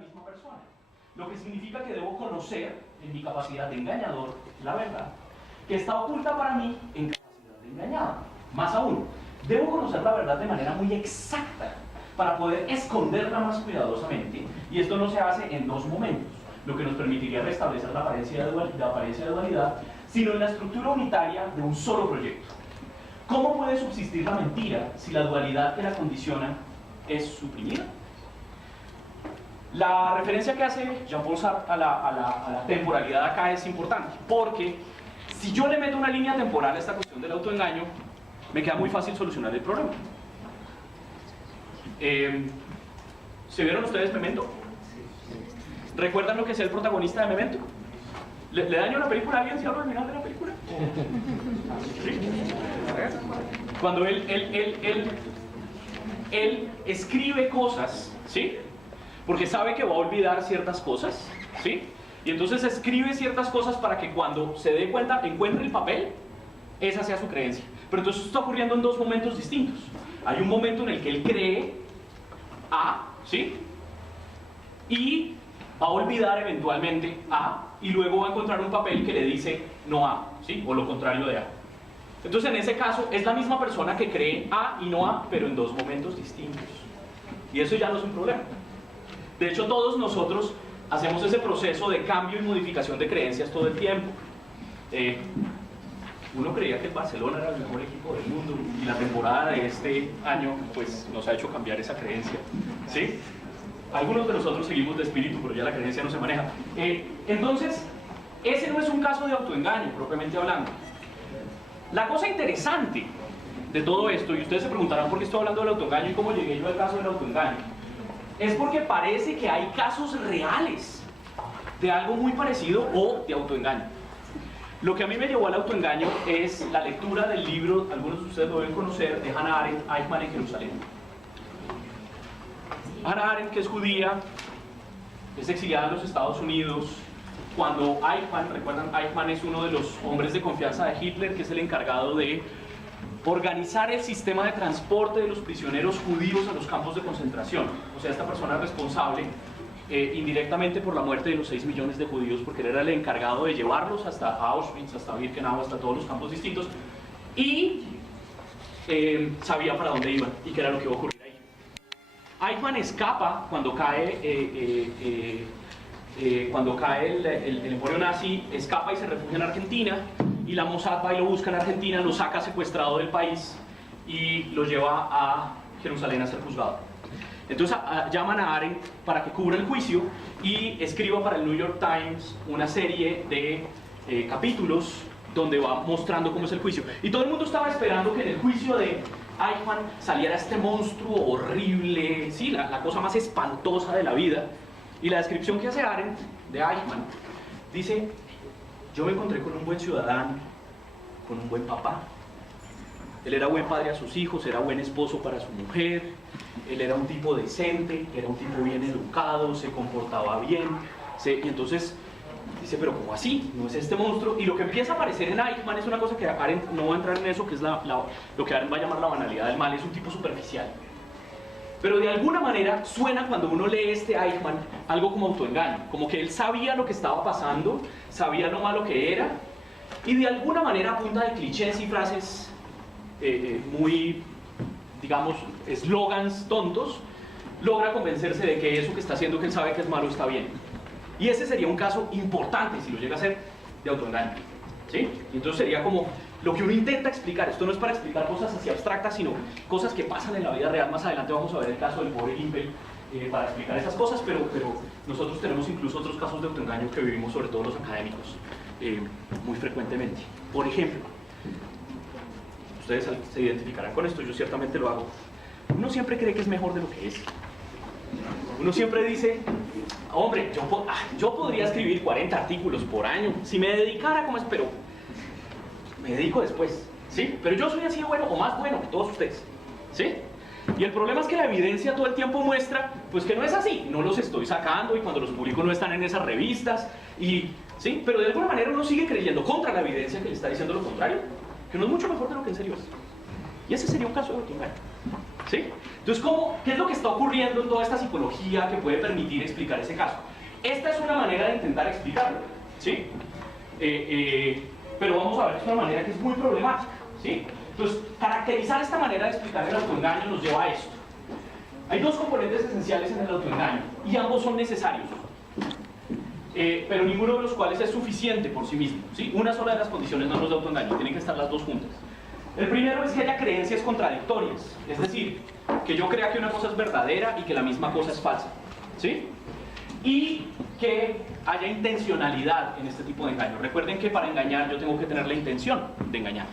misma persona. Lo que significa que debo conocer, en mi capacidad de engañador, la verdad, que está oculta para mí en capacidad de engañado. Más aún, debo conocer la verdad de manera muy exacta para poder esconderla más cuidadosamente, y esto no se hace en dos momentos, lo que nos permitiría restablecer la apariencia de dualidad, sino en la estructura unitaria de un solo proyecto. ¿Cómo puede subsistir la mentira si la dualidad que la condiciona es suprimida? La referencia que hace Jean-Paul Sartre a la temporalidad acá es importante, porque si yo le meto una línea temporal a esta cuestión del autoengaño, me queda muy fácil solucionar el problema. ¿Se vieron ustedes Memento? ¿Recuerdan lo que es el protagonista de Memento? ¿Le daño la película a alguien si hablo al final de la película? ¿Sí? Cuando él escribe cosas, ¿sí? Porque sabe que va a olvidar ciertas cosas, ¿sí? Y entonces escribe ciertas cosas para que cuando se dé cuenta, encuentre el papel, esa sea su creencia. Pero entonces esto está ocurriendo en dos momentos distintos. Hay un momento en el que él cree A, ¿sí? Y va a olvidar eventualmente A, y luego va a encontrar un papel que le dice no A, ¿sí? O lo contrario de A. Entonces en ese caso es la misma persona que cree A y no A, pero en dos momentos distintos. Y eso ya no es un problema. De hecho, todos nosotros hacemos ese proceso de cambio y modificación de creencias todo el tiempo. Uno creía que el Barcelona era el mejor equipo del mundo, y la temporada de este año pues nos ha hecho cambiar esa creencia, ¿sí? Algunos de nosotros seguimos de espíritu, pero ya la creencia no se maneja. Entonces, ese no es un caso de autoengaño, propiamente hablando. La cosa interesante de todo esto, y ustedes se preguntarán por qué estoy hablando del autoengaño y cómo llegué yo al caso del autoengaño, es porque parece que hay casos reales de algo muy parecido o de autoengaño. Lo que a mí me llevó al autoengaño es la lectura del libro, algunos de ustedes lo deben conocer, de Hannah Arendt, Eichmann en Jerusalén. Hannah Arendt, que es judía, es exiliada en los Estados Unidos. Cuando Eichmann, recuerdan, Eichmann es uno de los hombres de confianza de Hitler, que es el encargado de organizar el sistema de transporte de los prisioneros judíos a los campos de concentración. O sea, esta persona es responsable indirectamente por la muerte de los 6 millones de judíos, porque él era el encargado de llevarlos hasta Auschwitz, hasta Birkenau, hasta todos los campos distintos, y sabía para dónde iban y qué era lo que iba a ocurrir ahí. Eichmann escapa cuando cae el emporio nazi, escapa y se refugia en Argentina, y la Mossad va y lo busca en Argentina, lo saca secuestrado del país y lo lleva a Jerusalén a ser juzgado. Entonces llaman a Arendt para que cubra el juicio y escriba para el New York Times una serie de capítulos donde va mostrando cómo es el juicio. Y todo el mundo estaba esperando que en el juicio de Eichmann saliera este monstruo horrible, ¿sí? la cosa más espantosa de la vida. Y la descripción que hace Arendt de Eichmann dice: yo me encontré con un buen ciudadano, con un buen papá. Él era buen padre a sus hijos, era buen esposo para su mujer, él era un tipo decente, era un tipo bien educado, se comportaba bien. Y entonces dice, pero ¿cómo así? ¿No es este monstruo? Y lo que empieza a aparecer en Eichmann es una cosa que Arendt no va a entrar en eso, que es lo que Arendt va a llamar la banalidad del mal. Es un tipo superficial. Pero de alguna manera suena, cuando uno lee este Eichmann, algo como autoengaño, como que él sabía lo que estaba pasando, sabía lo malo que era, y de alguna manera, a punta de clichés y frases muy, digamos, eslogans tontos, logra convencerse de que eso que está haciendo, que él sabe que es malo, está bien. Y ese sería un caso importante, si lo llega a ser, de autoengaño, ¿sí? Y entonces sería como lo que uno intenta explicar. Esto no es para explicar cosas así abstractas, sino cosas que pasan en la vida real. Más adelante vamos a ver el caso del pobre Gimpel para explicar esas cosas, pero nosotros tenemos incluso otros casos de autoengaño que vivimos, sobre todo los académicos, muy frecuentemente. Por ejemplo, ustedes se identificarán con esto, yo ciertamente lo hago. Uno siempre cree que es mejor de lo que es. Uno siempre dice, hombre, yo podría escribir 40 artículos por año si me dedicara como es, pero me dedico después, ¿sí? Pero yo soy así de bueno o más bueno que todos ustedes, ¿sí? Y el problema es que la evidencia todo el tiempo muestra pues que no es así. No los estoy sacando, y cuando los publico no están en esas revistas, ¿sí? Pero de alguna manera uno sigue creyendo, contra la evidencia, que le está diciendo lo contrario, que no es mucho mejor de lo que en serio es. Y ese sería un caso de autoengaño. ¿Sí? Entonces, ¿qué es lo que está ocurriendo en toda esta psicología que puede permitir explicar ese caso? Esta es una manera de intentar explicarlo, ¿sí? Pero vamos a ver que es una manera que es muy problemática, ¿sí? Entonces, caracterizar esta manera de explicar el autoengaño nos lleva a esto. Hay dos componentes esenciales en el autoengaño y ambos son necesarios, pero ninguno de los cuales es suficiente por sí mismo, ¿sí? Una sola de las condiciones no nos da autoengaño, tienen que estar las dos juntas. El primero es que haya creencias contradictorias, es decir, que yo crea que una cosa es verdadera y que la misma cosa es falsa, ¿sí? Y que haya intencionalidad en este tipo de engaño. Recuerden que para engañar yo tengo que tener la intención de engañar.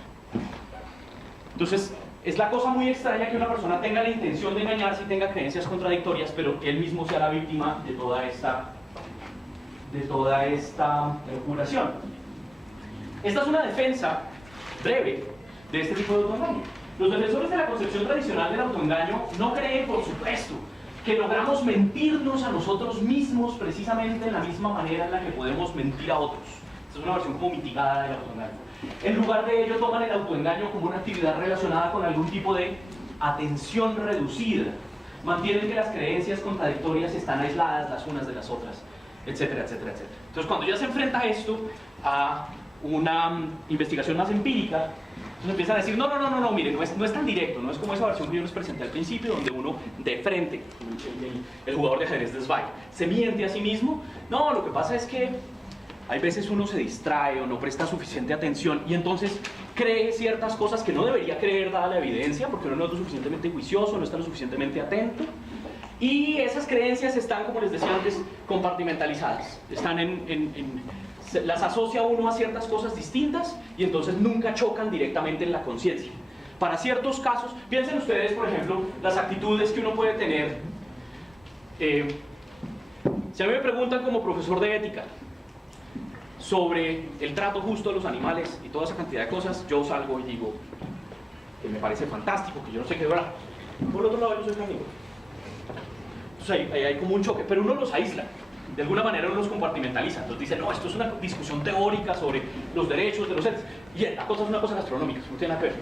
Entonces, es la cosa muy extraña que una persona tenga la intención de engañar si tenga creencias contradictorias, pero él mismo sea la víctima de toda esta curación. Esta es una defensa breve de este tipo de autoengaño. Los defensores de la concepción tradicional del autoengaño no creen, por supuesto, que logramos mentirnos a nosotros mismos precisamente en la misma manera en la que podemos mentir a otros. Esta es una versión como mitigada del autoengaño. En lugar de ello, toman el autoengaño como una actividad relacionada con algún tipo de atención reducida. Mantienen que las creencias contradictorias están aisladas las unas de las otras, etcétera, etcétera, etcétera. Entonces, cuando ya se enfrenta esto a una investigación más empírica, entonces empiezan a decir, no, mire, no es tan directo, no es como esa versión que yo les presenté al principio, donde uno de frente, el jugador de ajedrez de Zweig, se miente a sí mismo. No, lo que pasa es que hay veces uno se distrae o no presta suficiente atención y entonces cree ciertas cosas que no debería creer dada la evidencia, porque uno no es lo suficientemente juicioso, no está lo suficientemente atento. Y esas creencias están, como les decía antes, compartimentalizadas, están las asocia uno a ciertas cosas distintas y entonces nunca chocan directamente en la conciencia. Para ciertos casos, piensen ustedes, por ejemplo, las actitudes que uno puede tener. Si a mí me preguntan como profesor de ética sobre el trato justo de los animales y toda esa cantidad de cosas, yo salgo y digo que me parece fantástico, que yo no sé qué verdad. Por otro lado, yo soy amigo. Entonces ahí hay como un choque, pero uno los aísla. De alguna manera uno los compartimentaliza. Entonces dice, no, esto es una discusión teórica sobre los derechos de los seres. Y la cosa es una cosa gastronómica, no tiene nada que ver.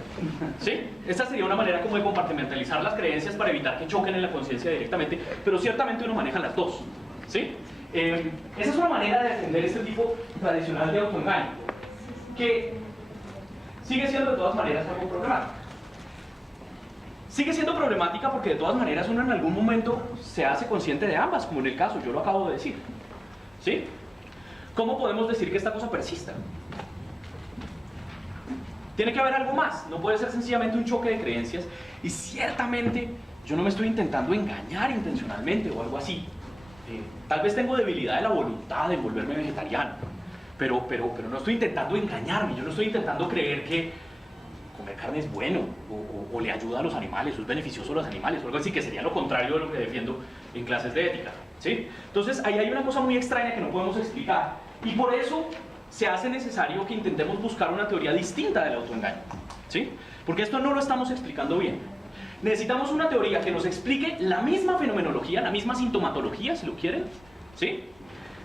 ¿Sí? Esta sería una manera como de compartimentalizar las creencias para evitar que choquen en la conciencia directamente, pero ciertamente uno maneja las dos. ¿Sí? Esa es una manera de defender este tipo tradicional de autoengaño, que sigue siendo de todas maneras algo problemático. Sigue siendo problemática porque de todas maneras uno en algún momento se hace consciente de ambas, como en el caso, yo lo acabo de decir. ¿Sí? ¿Cómo podemos decir que esta cosa persista? Tiene que haber algo más, no puede ser sencillamente un choque de creencias y ciertamente yo no me estoy intentando engañar intencionalmente o algo así. Tal vez tengo debilidad de la voluntad de volverme vegetariano, pero no estoy intentando engañarme, yo no estoy intentando creer que comer carne es bueno, o le ayuda a los animales, o es beneficioso a los animales, o algo así, que sería lo contrario de lo que defiendo en clases de ética, ¿sí? Entonces, ahí hay una cosa muy extraña que no podemos explicar, y por eso se hace necesario que intentemos buscar una teoría distinta del autoengaño, ¿sí? Porque esto no lo estamos explicando bien. Necesitamos una teoría que nos explique la misma fenomenología, la misma sintomatología, si lo quieren, ¿sí?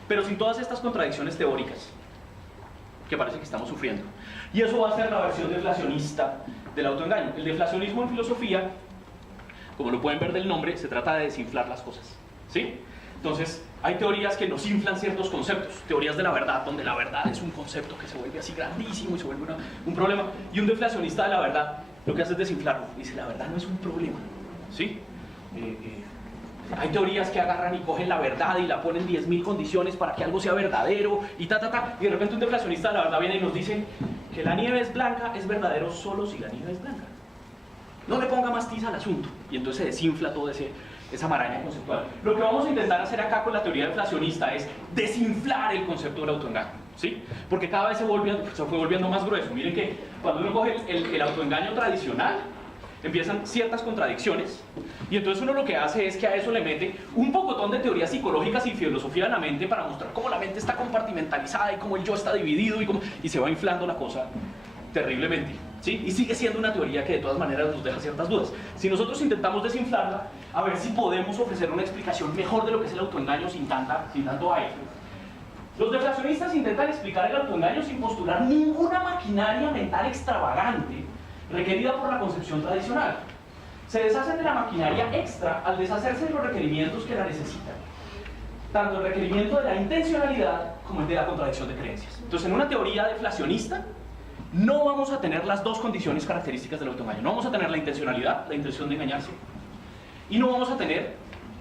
Pero sin todas estas contradicciones teóricas que parece que estamos sufriendo. Y eso va a ser la versión deflacionista del autoengaño. El deflacionismo en filosofía, como lo pueden ver del nombre, se trata de desinflar las cosas, ¿sí? Entonces, hay teorías que nos inflan ciertos conceptos, teorías de la verdad, donde la verdad es un concepto que se vuelve así grandísimo y se vuelve un problema. Y un deflacionista de la verdad lo que hace es desinflarlo. Dice, la verdad no es un problema, ¿sí? Hay teorías que agarran y cogen la verdad y la ponen 10.000 condiciones para que algo sea verdadero y y de repente un deflacionista de la verdad viene y nos dice que la nieve es blanca, es verdadero solo si la nieve es blanca. No le ponga más tiza al asunto. Y entonces se desinfla toda esa maraña conceptual. Lo que vamos a intentar hacer acá con la teoría deflacionista es desinflar el concepto del autoengaño, ¿sí? Porque cada vez se fue volviendo más grueso. Miren que cuando uno coge el autoengaño tradicional, empiezan ciertas contradicciones y entonces uno lo que hace es que a eso le mete un pocotón de teorías psicológicas y filosofía en la mente para mostrar cómo la mente está compartimentalizada y cómo el yo está dividido y se va inflando la cosa terriblemente, ¿sí? Y sigue siendo una teoría que de todas maneras nos deja ciertas dudas. Si nosotros intentamos desinflarla, a ver si podemos ofrecer una explicación mejor de lo que es el autoengaño sin tanto aire. Los deflacionistas intentan explicar el autoengaño sin postular ninguna maquinaria mental extravagante requerida por la concepción tradicional, se deshacen de la maquinaria extra al deshacerse de los requerimientos que la necesitan, tanto el requerimiento de la intencionalidad como el de la contradicción de creencias. Entonces, en una teoría deflacionista, no vamos a tener las dos condiciones características del autoengaño. No vamos a tener la intencionalidad, la intención de engañarse, y no vamos a tener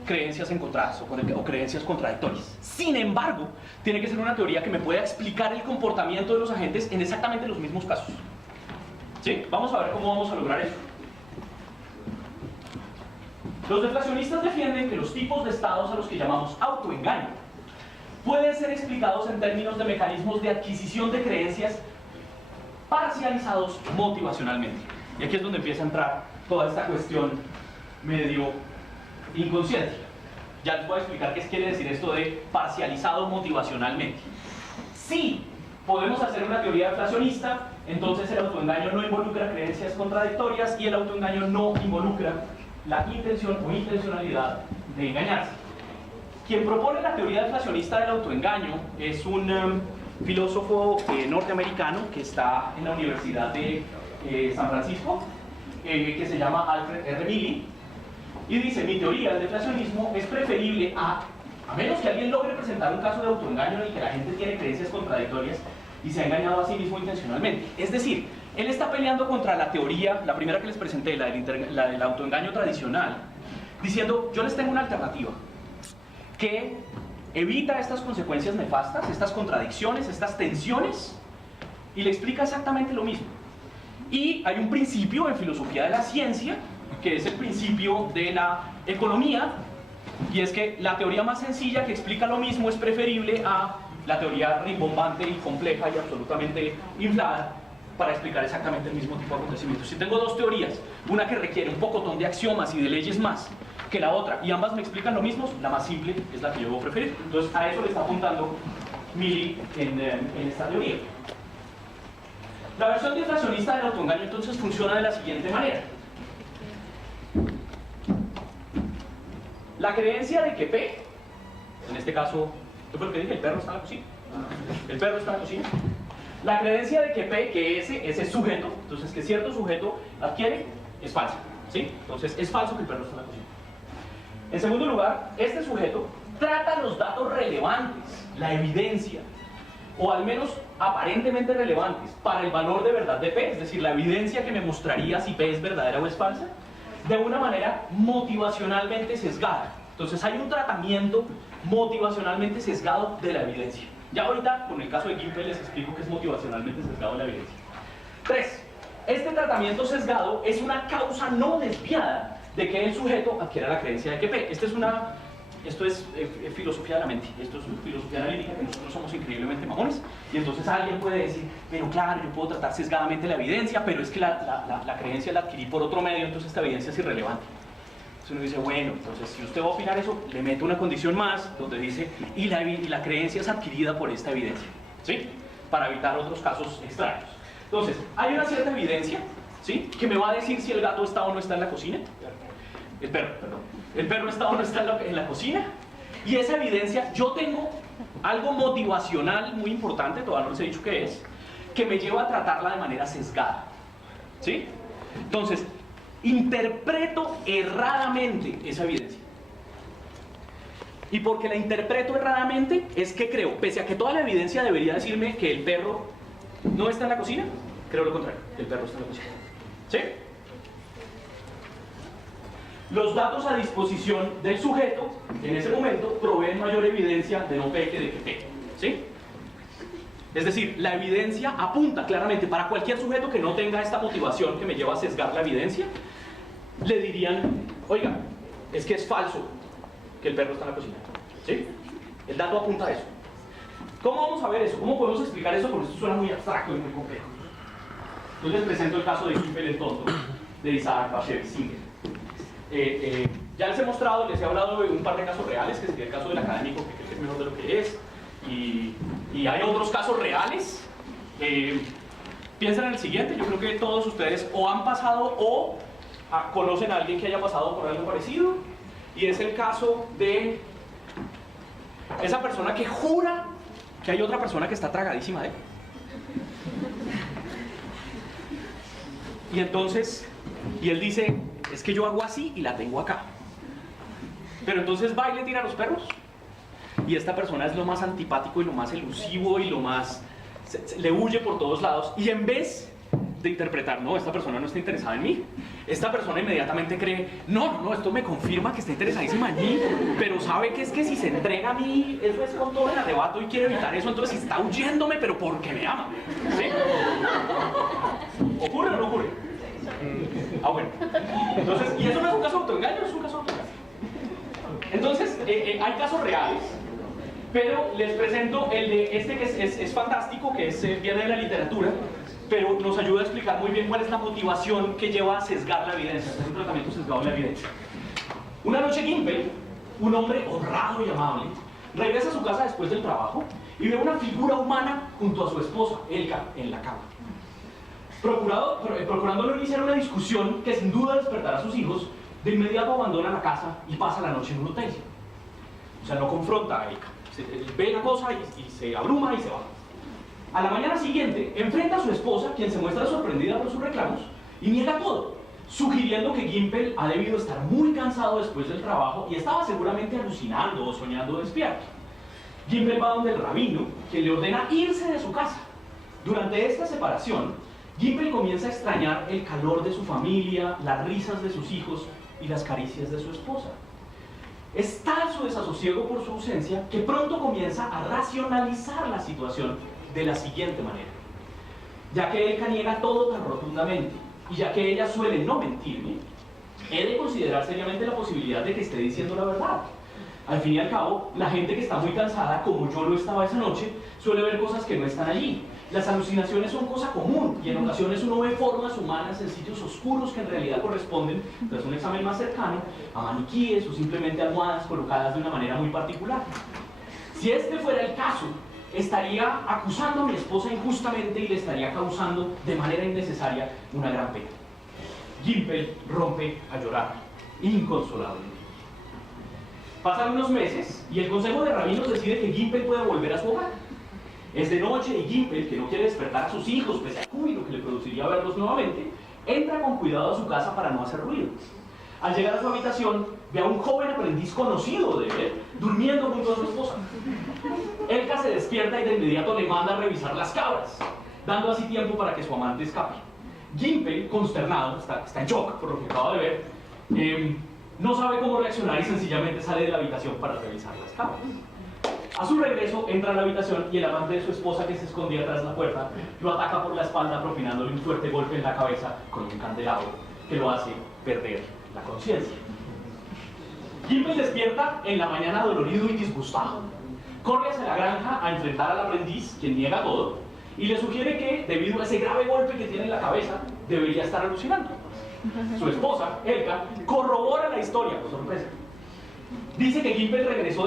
creencias encontradas o creencias contradictorias. Sin embargo, tiene que ser una teoría que me pueda explicar el comportamiento de los agentes en exactamente los mismos casos. ¿Sí? Vamos a ver cómo vamos a lograr eso. Los deflacionistas defienden que los tipos de estados a los que llamamos autoengaño pueden ser explicados en términos de mecanismos de adquisición de creencias parcializados motivacionalmente. Y aquí es donde empieza a entrar toda esta cuestión medio inconsciente. Ya les voy a explicar qué quiere decir esto de parcializado motivacionalmente. Si podemos hacer una teoría deflacionista, entonces el autoengaño no involucra creencias contradictorias y el autoengaño no involucra la intención o intencionalidad de engañarse. Quien propone la teoría deflacionista del autoengaño es un filósofo norteamericano que está en la Universidad de San Francisco, que se llama Alfred R. Milley, y dice: mi teoría del deflacionismo es preferible a menos que alguien logre presentar un caso de autoengaño en el que la gente tiene creencias contradictorias y se ha engañado a sí mismo intencionalmente. Es decir, él está peleando contra la teoría, la primera que les presenté, la del autoengaño tradicional, diciendo: yo les tengo una alternativa que evita estas consecuencias nefastas, estas contradicciones, estas tensiones, y le explica exactamente lo mismo. Y hay un principio en filosofía de la ciencia, que es el principio de la economía, y es que la teoría más sencilla que explica lo mismo es preferible a la teoría rimbombante y compleja y absolutamente inflada para explicar exactamente el mismo tipo de acontecimientos. Si tengo dos teorías, una que requiere un pocotón de axiomas y de leyes más que la otra, y ambas me explican lo mismo, la más simple es la que yo debo preferir. Entonces a eso le está apuntando Milley en esta teoría. La versión deflacionista del autoengaño entonces funciona de la siguiente manera. La creencia de que P, en este caso, ¿qué fue lo que dije? El perro está en la cocina. El perro está en la cocina. La creencia de que P, que ese sujeto, entonces que cierto sujeto adquiere, es falsa, ¿sí? Entonces es falso que el perro está en la cocina. En segundo lugar, este sujeto trata los datos relevantes, la evidencia, o al menos aparentemente relevantes, para el valor de verdad de P, es decir, la evidencia que me mostraría si P es verdadera o es falsa, de una manera motivacionalmente sesgada. Entonces hay un tratamiento motivacionalmente sesgado de la evidencia. Ya ahorita, con el caso de Gimpel, les explico qué es motivacionalmente sesgado la evidencia. 3. Este tratamiento sesgado es una causa no desviada de que el sujeto adquiera la creencia de que P. Esto es filosofía de la mente, esto es filosofía analítica, que nosotros somos increíblemente mamones, y entonces alguien puede decir: pero claro, yo puedo tratar sesgadamente la evidencia, pero es que la creencia la adquirí por otro medio, entonces esta evidencia es irrelevante. Entonces uno dice: bueno, entonces si usted va a opinar eso, le meto una condición más, donde dice: y la creencia es adquirida por esta evidencia, ¿sí? Para evitar otros casos extraños. Entonces, hay una cierta evidencia, ¿sí?, que me va a decir si el gato está o no está en la cocina. El perro, perdón. El perro está o no está en la cocina. Y esa evidencia, yo tengo algo motivacional muy importante, todavía no les he dicho qué es, que me lleva a tratarla de manera sesgada, ¿sí? Entonces, interpreto erradamente esa evidencia. Y porque la interpreto erradamente, es que creo, pese a que toda la evidencia debería decirme que el perro no está en la cocina, creo lo contrario, que el perro está en la cocina, ¿sí? Los datos a disposición del sujeto en ese momento proveen mayor evidencia de no P que de que P, ¿sí? Es decir, la evidencia apunta claramente para cualquier sujeto que no tenga esta motivación que me lleva a sesgar la evidencia. Le dirían: oiga, es que es falso que el perro está en la cocina, ¿sí? El dato apunta a eso. ¿Cómo vamos a ver eso? ¿Cómo podemos explicar eso? Porque esto suena muy abstracto y muy complejo. Entonces les presento el caso de Gimpel el tonto, de Isaac Bashevis Singer. Ya les he mostrado, les he hablado de un par de casos reales, que sería el caso del académico que cree que es mejor de lo que es, y hay otros casos reales. Piensen en el siguiente: yo creo que todos ustedes o han pasado o conocen a alguien que haya pasado por algo parecido, y es el caso de esa persona que jura que hay otra persona que está tragadísima de él. Y entonces, y él dice: es que yo hago así y la tengo acá. Pero entonces va y le tira a los perros. Y esta persona es lo más antipático y lo más elusivo y lo más... le huye por todos lados. Y en vez de interpretar, no, esta persona no está interesada en mí, esta persona inmediatamente cree, no, esto me confirma que está interesadísima en mí, pero sabe que es que si se entrega a mí, eso es con todo el arrebato y quiere evitar eso, entonces está huyéndome, pero porque me ama. ¿Sí? ¿Ocurre o no ocurre? Ah, bueno. Entonces, y eso no es un caso de autoengaño, es un caso de autoengaño. Entonces, hay casos reales, pero les presento el de este que es fantástico, que viene de la literatura, pero nos ayuda a explicar muy bien cuál es la motivación que lleva a sesgar la evidencia, es un tratamiento sesgado de la evidencia. Una noche Gimple, un hombre honrado y amable, regresa a su casa después del trabajo y ve una figura humana junto a su esposa, Elka, en la cama. Procurando no iniciar una discusión que sin duda despertará a sus hijos, de inmediato abandona la casa y pasa la noche en un hotel. O sea, no confronta a Elka, ve la cosa y se abruma y se va. A la mañana siguiente, enfrenta a su esposa, quien se muestra sorprendida por sus reclamos, y niega todo, sugiriendo que Gimple ha debido estar muy cansado después del trabajo y estaba seguramente alucinando o soñando despierto. Gimple va donde el rabino, quien le ordena irse de su casa. Durante esta separación, Gimple comienza a extrañar el calor de su familia, las risas de sus hijos y las caricias de su esposa. Es tal su desasosiego por su ausencia que pronto comienza a racionalizar la situación de la siguiente manera. Ya que Elka niega todo tan rotundamente y ya que ella suele no mentirme, he de considerar seriamente la posibilidad de que esté diciendo la verdad. Al fin y al cabo, la gente que está muy cansada, como yo lo estaba esa noche, suele ver cosas que no están allí. Las alucinaciones son cosa común y en ocasiones uno ve formas humanas en sitios oscuros que en realidad corresponden, tras un examen más cercano, a maniquíes o simplemente almohadas colocadas de una manera muy particular. Si este fuera el caso, estaría acusando a mi esposa injustamente y le estaría causando de manera innecesaria una gran pena. Gimple rompe a llorar, inconsolable. Pasan unos meses y el consejo de rabinos decide que Gimple pueda volver a su hogar. Es de noche y Gimple, que no quiere despertar a sus hijos pese al júbilo que le produciría verlos nuevamente, entra con cuidado a su casa para no hacer ruido. Al llegar a su habitación, ve a un joven aprendiz conocido de él, durmiendo junto a su esposa. Elka se despierta y de inmediato le manda a revisar las cabras, dando así tiempo para que su amante escape. Gimple, consternado, está en shock por lo que acaba de ver, no sabe cómo reaccionar y sencillamente sale de la habitación para revisar las cabras. A su regreso, entra a la habitación y el amante de su esposa, que se escondía tras la puerta, lo ataca por la espalda propinándole un fuerte golpe en la cabeza con un candelabro que lo hace perder la conciencia. Gimple despierta en la mañana dolorido y disgustado. Corre hacia la granja a enfrentar al aprendiz, quien niega todo, y le sugiere que, debido a ese grave golpe que tiene en la cabeza, debería estar alucinando. Su esposa, Elka, corrobora la historia, por sorpresa. Dice que Gimple regresó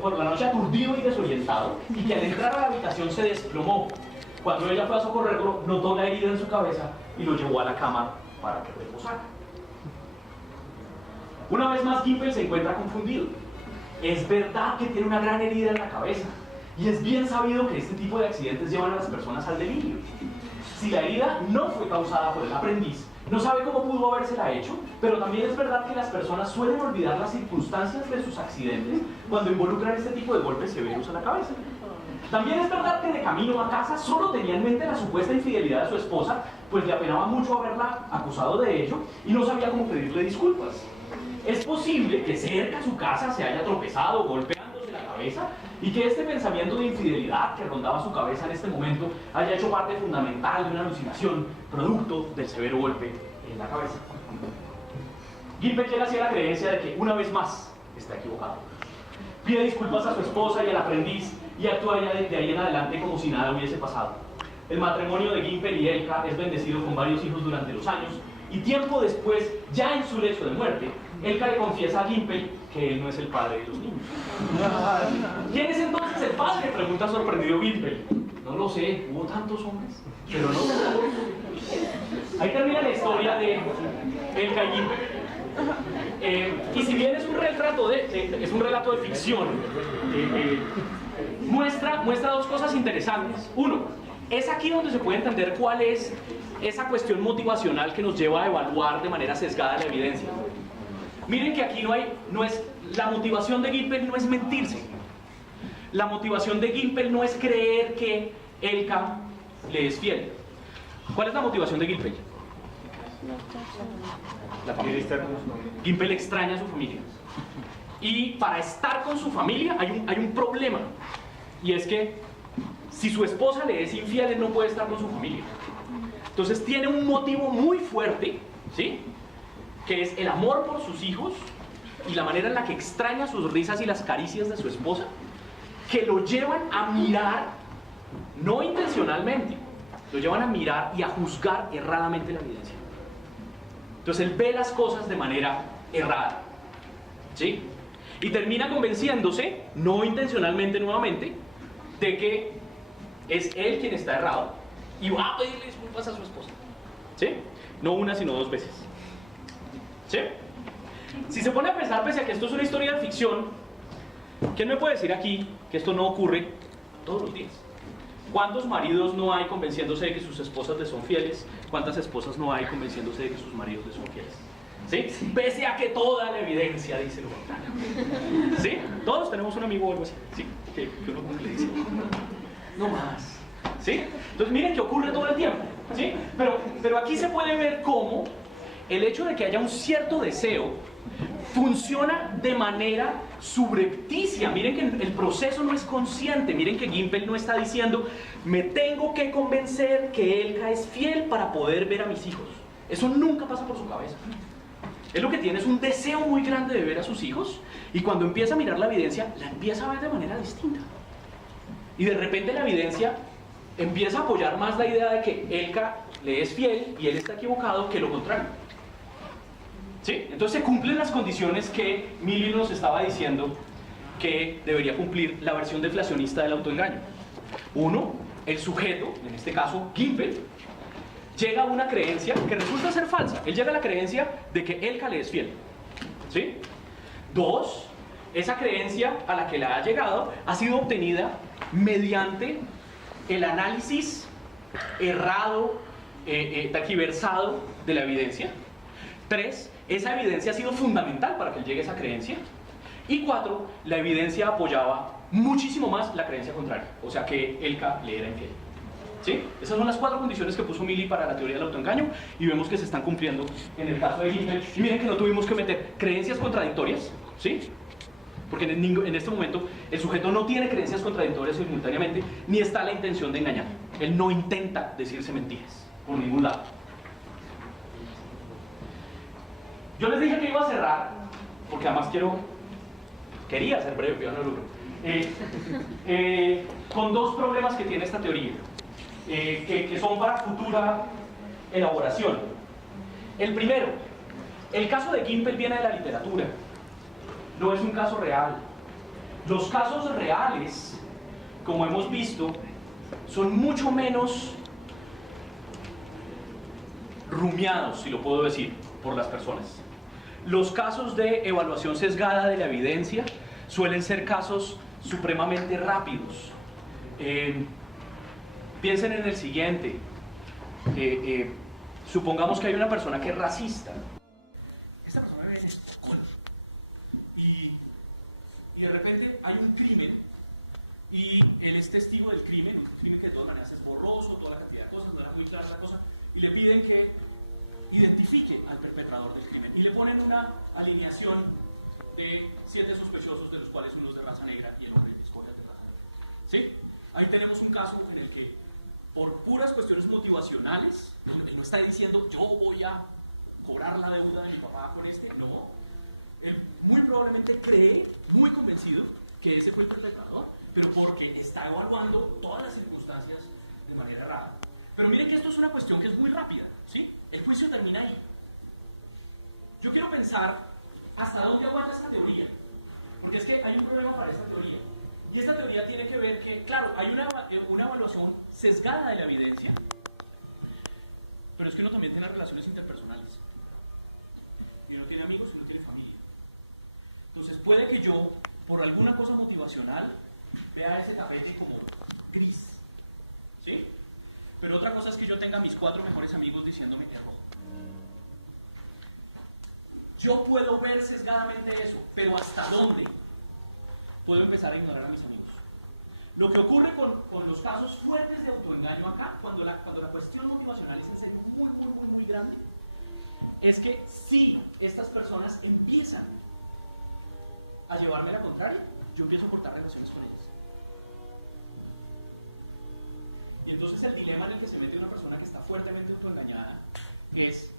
por la noche aturdido y desorientado, y que al entrar a la habitación se desplomó. Cuando ella fue a socorrerlo, notó la herida en su cabeza y lo llevó a la cama para que reposara. Una vez más, Gimple se encuentra confundido. Es verdad que tiene una gran herida en la cabeza, y es bien sabido que este tipo de accidentes llevan a las personas al delirio. Si la herida no fue causada por el aprendiz, no sabe cómo pudo habérsela hecho, pero también es verdad que las personas suelen olvidar las circunstancias de sus accidentes cuando involucran este tipo de golpes severos a la cabeza. También es verdad que de camino a casa solo tenía en mente la supuesta infidelidad de su esposa, pues le apenaba mucho haberla acusado de ello y no sabía cómo pedirle disculpas. Es posible que cerca a su casa se haya tropezado golpeándose la cabeza y que este pensamiento de infidelidad que rondaba su cabeza en este momento haya hecho parte fundamental de una alucinación producto del severo golpe en la cabeza. Gimple llega hacia la creencia de que una vez más está equivocado. Pide disculpas a su esposa y al aprendiz y actúa ya desde ahí en adelante como si nada hubiese pasado. El matrimonio de Gimple y Elka es bendecido con varios hijos durante los años y tiempo después, ya en su lecho de muerte, Elka le confiesa a Gimple que él no es el padre de los niños. ¿Quién es entonces el padre?, pregunta sorprendido Gimple. No lo sé, hubo tantos hombres, pero no todos. Ahí termina la historia de Elka y Gimple. Y si bien es un relato de ficción, muestra dos cosas interesantes. Uno, es aquí donde se puede entender cuál es esa cuestión motivacional que nos lleva a evaluar de manera sesgada la evidencia. Miren que aquí la motivación de Gimpel no es mentirse. La motivación de Gimpel no es creer que Elka le es fiel. ¿Cuál es la motivación de Gimpel? La familia. Gimpel extraña a su familia. Y para estar con su familia hay un problema. Y es que si su esposa le es infiel, él no puede estar con su familia. Entonces tiene un motivo muy fuerte, ¿sí? Que es el amor por sus hijos y la manera en la que extraña sus risas y las caricias de su esposa, que lo llevan a mirar, no intencionalmente, lo llevan a mirar y a juzgar erradamente la evidencia. Entonces él ve las cosas de manera errada, ¿sí? Y termina convenciéndose, no intencionalmente nuevamente, de que es él quien está errado y va a pedirle disculpas a su esposa, ¿sí? No una, sino dos veces, ¿sí? Si se pone a pensar, pese a que esto es una historia de ficción, ¿quién me puede decir aquí que esto no ocurre todos los días? ¿Cuántos maridos no hay convenciéndose de que sus esposas les son fieles? ¿Cuántas esposas no hay convenciéndose de que sus maridos les son fieles? ¿Sí? Pese a que toda la evidencia dice lo contrario. ¿Sí? Todos tenemos un amigo o algo así, ¿sí? Que uno como que le dice, no más. ¿Sí? Entonces miren que ocurre todo el tiempo, ¿sí? Pero aquí se puede ver cómo el hecho de que haya un cierto deseo funciona de manera subrepticia. Miren que el proceso no es consciente. Miren que Gimpel no está diciendo, me tengo que convencer que Elka es fiel para poder ver a mis hijos. Eso nunca pasa por su cabeza. Él lo que tiene es un deseo muy grande de ver a sus hijos, y cuando empieza a mirar la evidencia, la empieza a ver de manera distinta. Y de repente la evidencia empieza a apoyar más la idea de que Elka le es fiel y él está equivocado que lo contrario. ¿Sí? Entonces se cumplen las condiciones que Milley nos estaba diciendo que debería cumplir la versión deflacionista del autoengaño. Uno, el sujeto, en este caso Gimpel, llega a una creencia que resulta ser falsa. Él llega a la creencia de que Elka le es fiel, ¿sí? Dos, esa creencia a la que la ha llegado ha sido obtenida mediante el análisis errado, tergiversado de la evidencia. Tres, esa evidencia ha sido fundamental para que él llegue a esa creencia. Y cuatro, la evidencia apoyaba muchísimo más la creencia contraria, o sea que Elka le era infiel. ¿Sí? Esas son las cuatro condiciones que puso Milley para la teoría del autoengaño, y vemos que se están cumpliendo en el caso de Gimpel. Y miren que no tuvimos que meter creencias contradictorias, ¿sí? Porque en este momento el sujeto no tiene creencias contradictorias simultáneamente, ni está la intención de engañar. Él no intenta decirse mentiras por ningún lado. Yo les dije que iba a cerrar, porque además quería ser breve, pero no lo logro, con dos problemas que tiene esta teoría, que son para futura elaboración. El primero, el caso de Gimpel viene de la literatura, no es un caso real. Los casos reales, como hemos visto, son mucho menos rumiados, si lo puedo decir, por las personas. Los casos de evaluación sesgada de la evidencia suelen ser casos supremamente rápidos. Piensen en el siguiente. Supongamos que hay una persona que es racista. Esta persona vive en Estocolmo. Y de repente hay un crimen, y él es testigo del crimen, un crimen que de todas maneras es borroso, toda la cantidad de cosas, no era muy clara la cosa, y le piden que identifique al perpetrador del crimen, y le ponen una alineación de 7 sospechosos, de los cuales uno es de raza negra y el hombre escoge al de raza negra. ¿Sí? Ahí tenemos un caso en el que, por puras cuestiones motivacionales, él no está diciendo yo voy a cobrar la deuda de mi papá con este, no. Él muy probablemente cree, muy convencido, que ese fue el perpetrador, pero porque está evaluando todas las circunstancias de manera errada. Pero miren que esto es una cuestión que es muy rápida, ¿sí? El juicio termina ahí. Yo quiero pensar hasta dónde aguanta esta teoría, porque es que hay un problema para esta teoría. Y esta teoría tiene que ver que, claro, hay una evaluación sesgada de la evidencia, pero es que uno también tiene relaciones interpersonales. Y uno tiene amigos y uno tiene familia. Entonces puede que yo, por alguna cosa motivacional, vea ese tapete como gris, ¿sí? Pero otra cosa es que yo tenga a mis 4 mejores amigos diciéndome es rojo. Yo puedo ver sesgadamente eso, pero ¿hasta dónde puedo empezar a ignorar a mis amigos? Lo que ocurre con los casos fuertes de autoengaño acá, cuando la cuestión motivacional es en serio muy grande, es que si estas personas empiezan a llevarme la contraria, yo empiezo a cortar relaciones con ellas. Y entonces el dilema en el que se mete una persona que está fuertemente autoengañada es: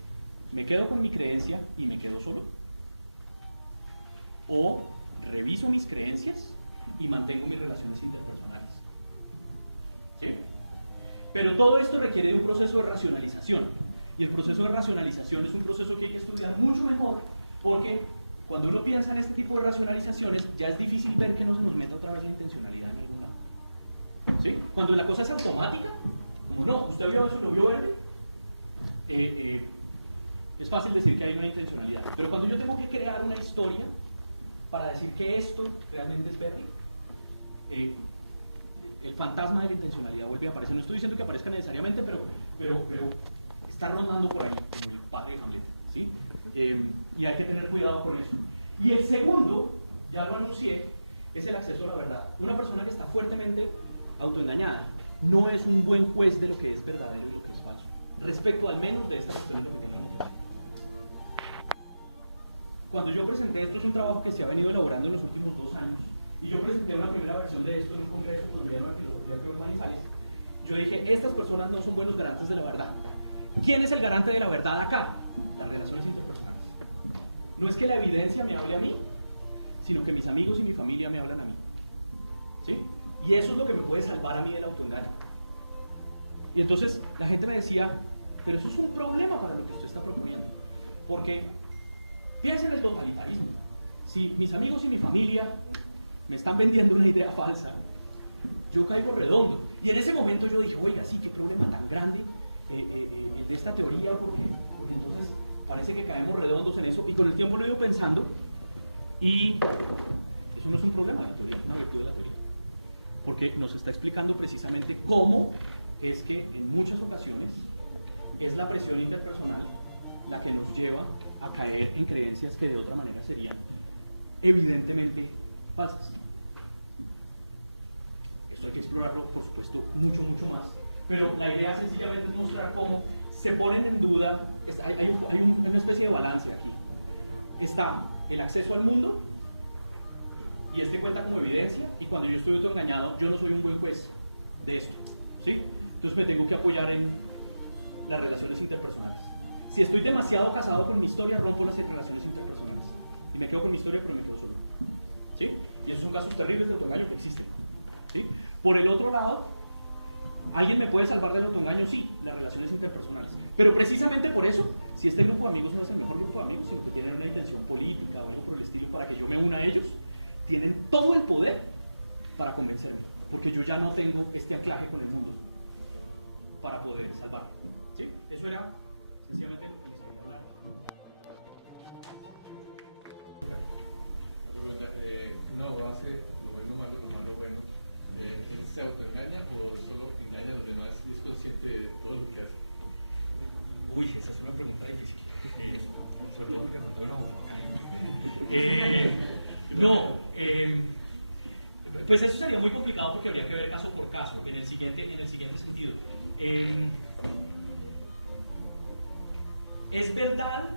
¿me quedo con mi creencia y me quedo solo? ¿O reviso mis creencias y mantengo mis relaciones interpersonales? ¿Sí? Pero todo esto requiere de un proceso de racionalización. Y el proceso de racionalización es un proceso que hay que estudiar mucho mejor, porque cuando uno piensa en este tipo de racionalizaciones, ya es difícil ver que no se nos meta otra vez la intencionalidad en algún lado. ¿Sí? Cuando la cosa es automática, como no, usted vio eso, lo vio verde, es fácil decir que ahí no hay intencionalidad. Pero cuando yo tengo que crear una historia para decir que esto realmente es verde, el fantasma de la intencionalidad vuelve a aparecer. No estoy diciendo que aparezca necesariamente, pero está rondando por ahí, como el padre de Hamlet, ¿sí? Y hay que tener cuidado con eso. Y el segundo, ya lo anuncié, es el acceso a la verdad. Una persona que está fuertemente autoengañada no es un buen juez de lo que es verdadero y lo que es falso, respecto al menos de esta cuestión de lo que tenemos. Cuando yo presenté esto, es un trabajo que se ha venido elaborando en los últimos 2 años, y yo presenté una primera versión de esto en un congreso colombiano de filosofía en Manizales. Yo dije, estas personas no son buenos garantes de la verdad. ¿Quién es el garante de la verdad acá? Las relaciones interpersonales. No es que la evidencia me hable a mí, sino que mis amigos y mi familia me hablan a mí. ¿Sí? Y eso es lo que me puede salvar a mí del autoengaño. Y entonces la gente me decía, pero eso es un problema para lo que usted está proponiendo. Porque piensa en el totalitarismo. Si mis amigos y mi familia me están vendiendo una idea falsa, yo caigo redondo. Y en ese momento yo dije, oiga, sí, qué problema tan grande el de esta teoría, porque entonces parece que caemos redondos en eso. Y con el tiempo lo he ido pensando, y eso no es un problema de la teoría, es una virtud de la teoría. Porque nos está explicando precisamente cómo es que en muchas ocasiones es la presión interpersonal la que nos lleva a caer en creencias que de otra manera serían evidentemente falsas. Esto hay que explorarlo, por supuesto, mucho más, pero la idea sencillamente es mostrar cómo se ponen en duda, hay una especie de balance aquí. Está el acceso al mundo, y este cuenta como evidencia, y cuando yo estoy autoengañado, yo no soy un buen juez de esto, ¿sí? Entonces me tengo que apoyar en las relaciones interpersonales. Si estoy demasiado casado con mi historia, rompo las relaciones interpersonales, y me quedo con mi historia, pero me quedo solo, ¿sí? Y esos son casos terribles de autoengaño que existen, ¿sí? Por el otro lado, ¿alguien me puede salvar del autoengaño? Sí, las relaciones interpersonales. Pero precisamente por eso, si este grupo de amigos no es el mejor grupo de amigos, sino que tienen una intención política o algo por el estilo para que yo me una a ellos, tienen todo el poder para convencerme, porque yo ya no tengo este anclaje con el mundo para poder salvarme, ¿sí? Eso era sencillamente lo que les quería hablar. No hace lo bueno malo, lo malo bueno. ¿Él se autoengaña o solo engaña a los demás y es consciente de todo lo que hace? Uy, esa es una pregunta difícil. Sobre todo porque conté una boca. Pues eso sería muy complicado porque habría que ver caso por caso, en el siguiente sentido. Es verdad,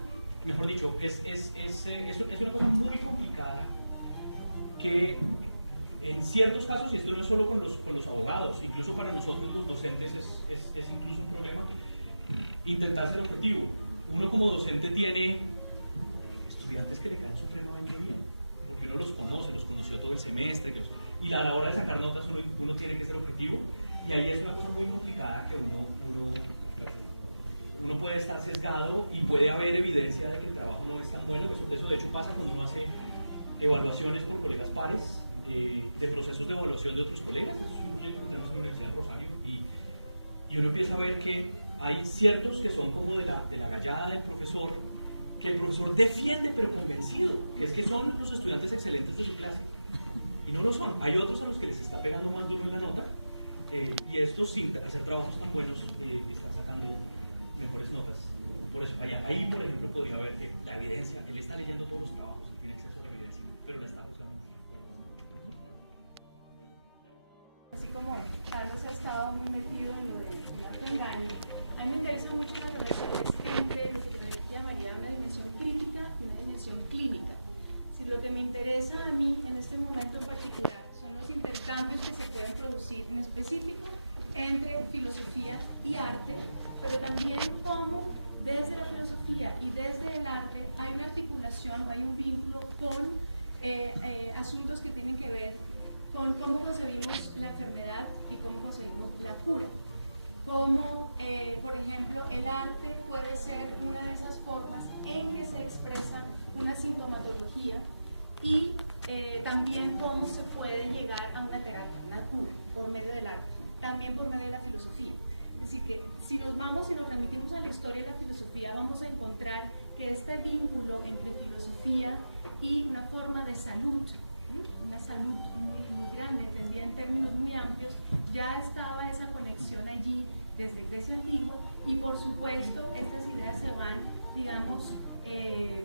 mejor dicho, es una cosa muy complicada que en ciertos casos, y esto no es solo con los abogados, incluso para nosotros los docentes es incluso un problema, intentar ser objetivo. Uno como docente tiene estudiantes que le caen supremamente bien, porque uno los conoció todo el semestre, y a la hora de sacar notas uno tiene que ser objetivo, y ahí es una cosa muy complicada que uno puede estar sesgado y puede haber evidencia de que el trabajo no es tan bueno. Eso de hecho pasa cuando uno hace evaluaciones por colegas pares, de procesos de evaluación de otros colegas. Eso es un proyecto que tenemos en la Universidad de Rosario, y uno empieza a ver que hay ciertos que son como de la gallada del profesor, que el profesor defiende pero convencido, que es que son los estudiantes excelentes de su clase, y no lo son. Hay otros a los que les está pegando más duro en la nota, y estos, sin hacer trabajos tan buenos, están sacando mejores notas. Por eso, ahí, por ejemplo, podría ver que la evidencia, él está leyendo todos los trabajos, él tiene acceso a la evidencia, pero la está juzgando. Así como Carlos ha estado muy metido en lo del autoengaño, a mí me interesan mucho las relaciones entre lo que yo llamaría una dimensión crítica y una dimensión clínica. Si lo que me interesa a mí en este momento en particular son los intercambios que se pueden producir en específico entre filosofía y arte, pero también cómo desde la filosofía y desde el arte hay una articulación, hay un vínculo con asuntos que tienen que ver con cómo concebimos la enfermedad y cómo concebimos la cura. Cómo, por ejemplo, el arte puede ser una de esas formas en que se expresa una sintomatología y también cómo se puede llegar a una terapia, una cura, por medio del arte, también por medio de la filosofía. Es decir, que si nos vamos y nos remitimos a la historia de la filosofía, vamos a encontrar que este vínculo entre filosofía y una forma de salud, una salud muy grande, entendida en términos muy amplios, ya estaba esa conexión allí desde Grecia antigua y por supuesto estas ideas se van, digamos,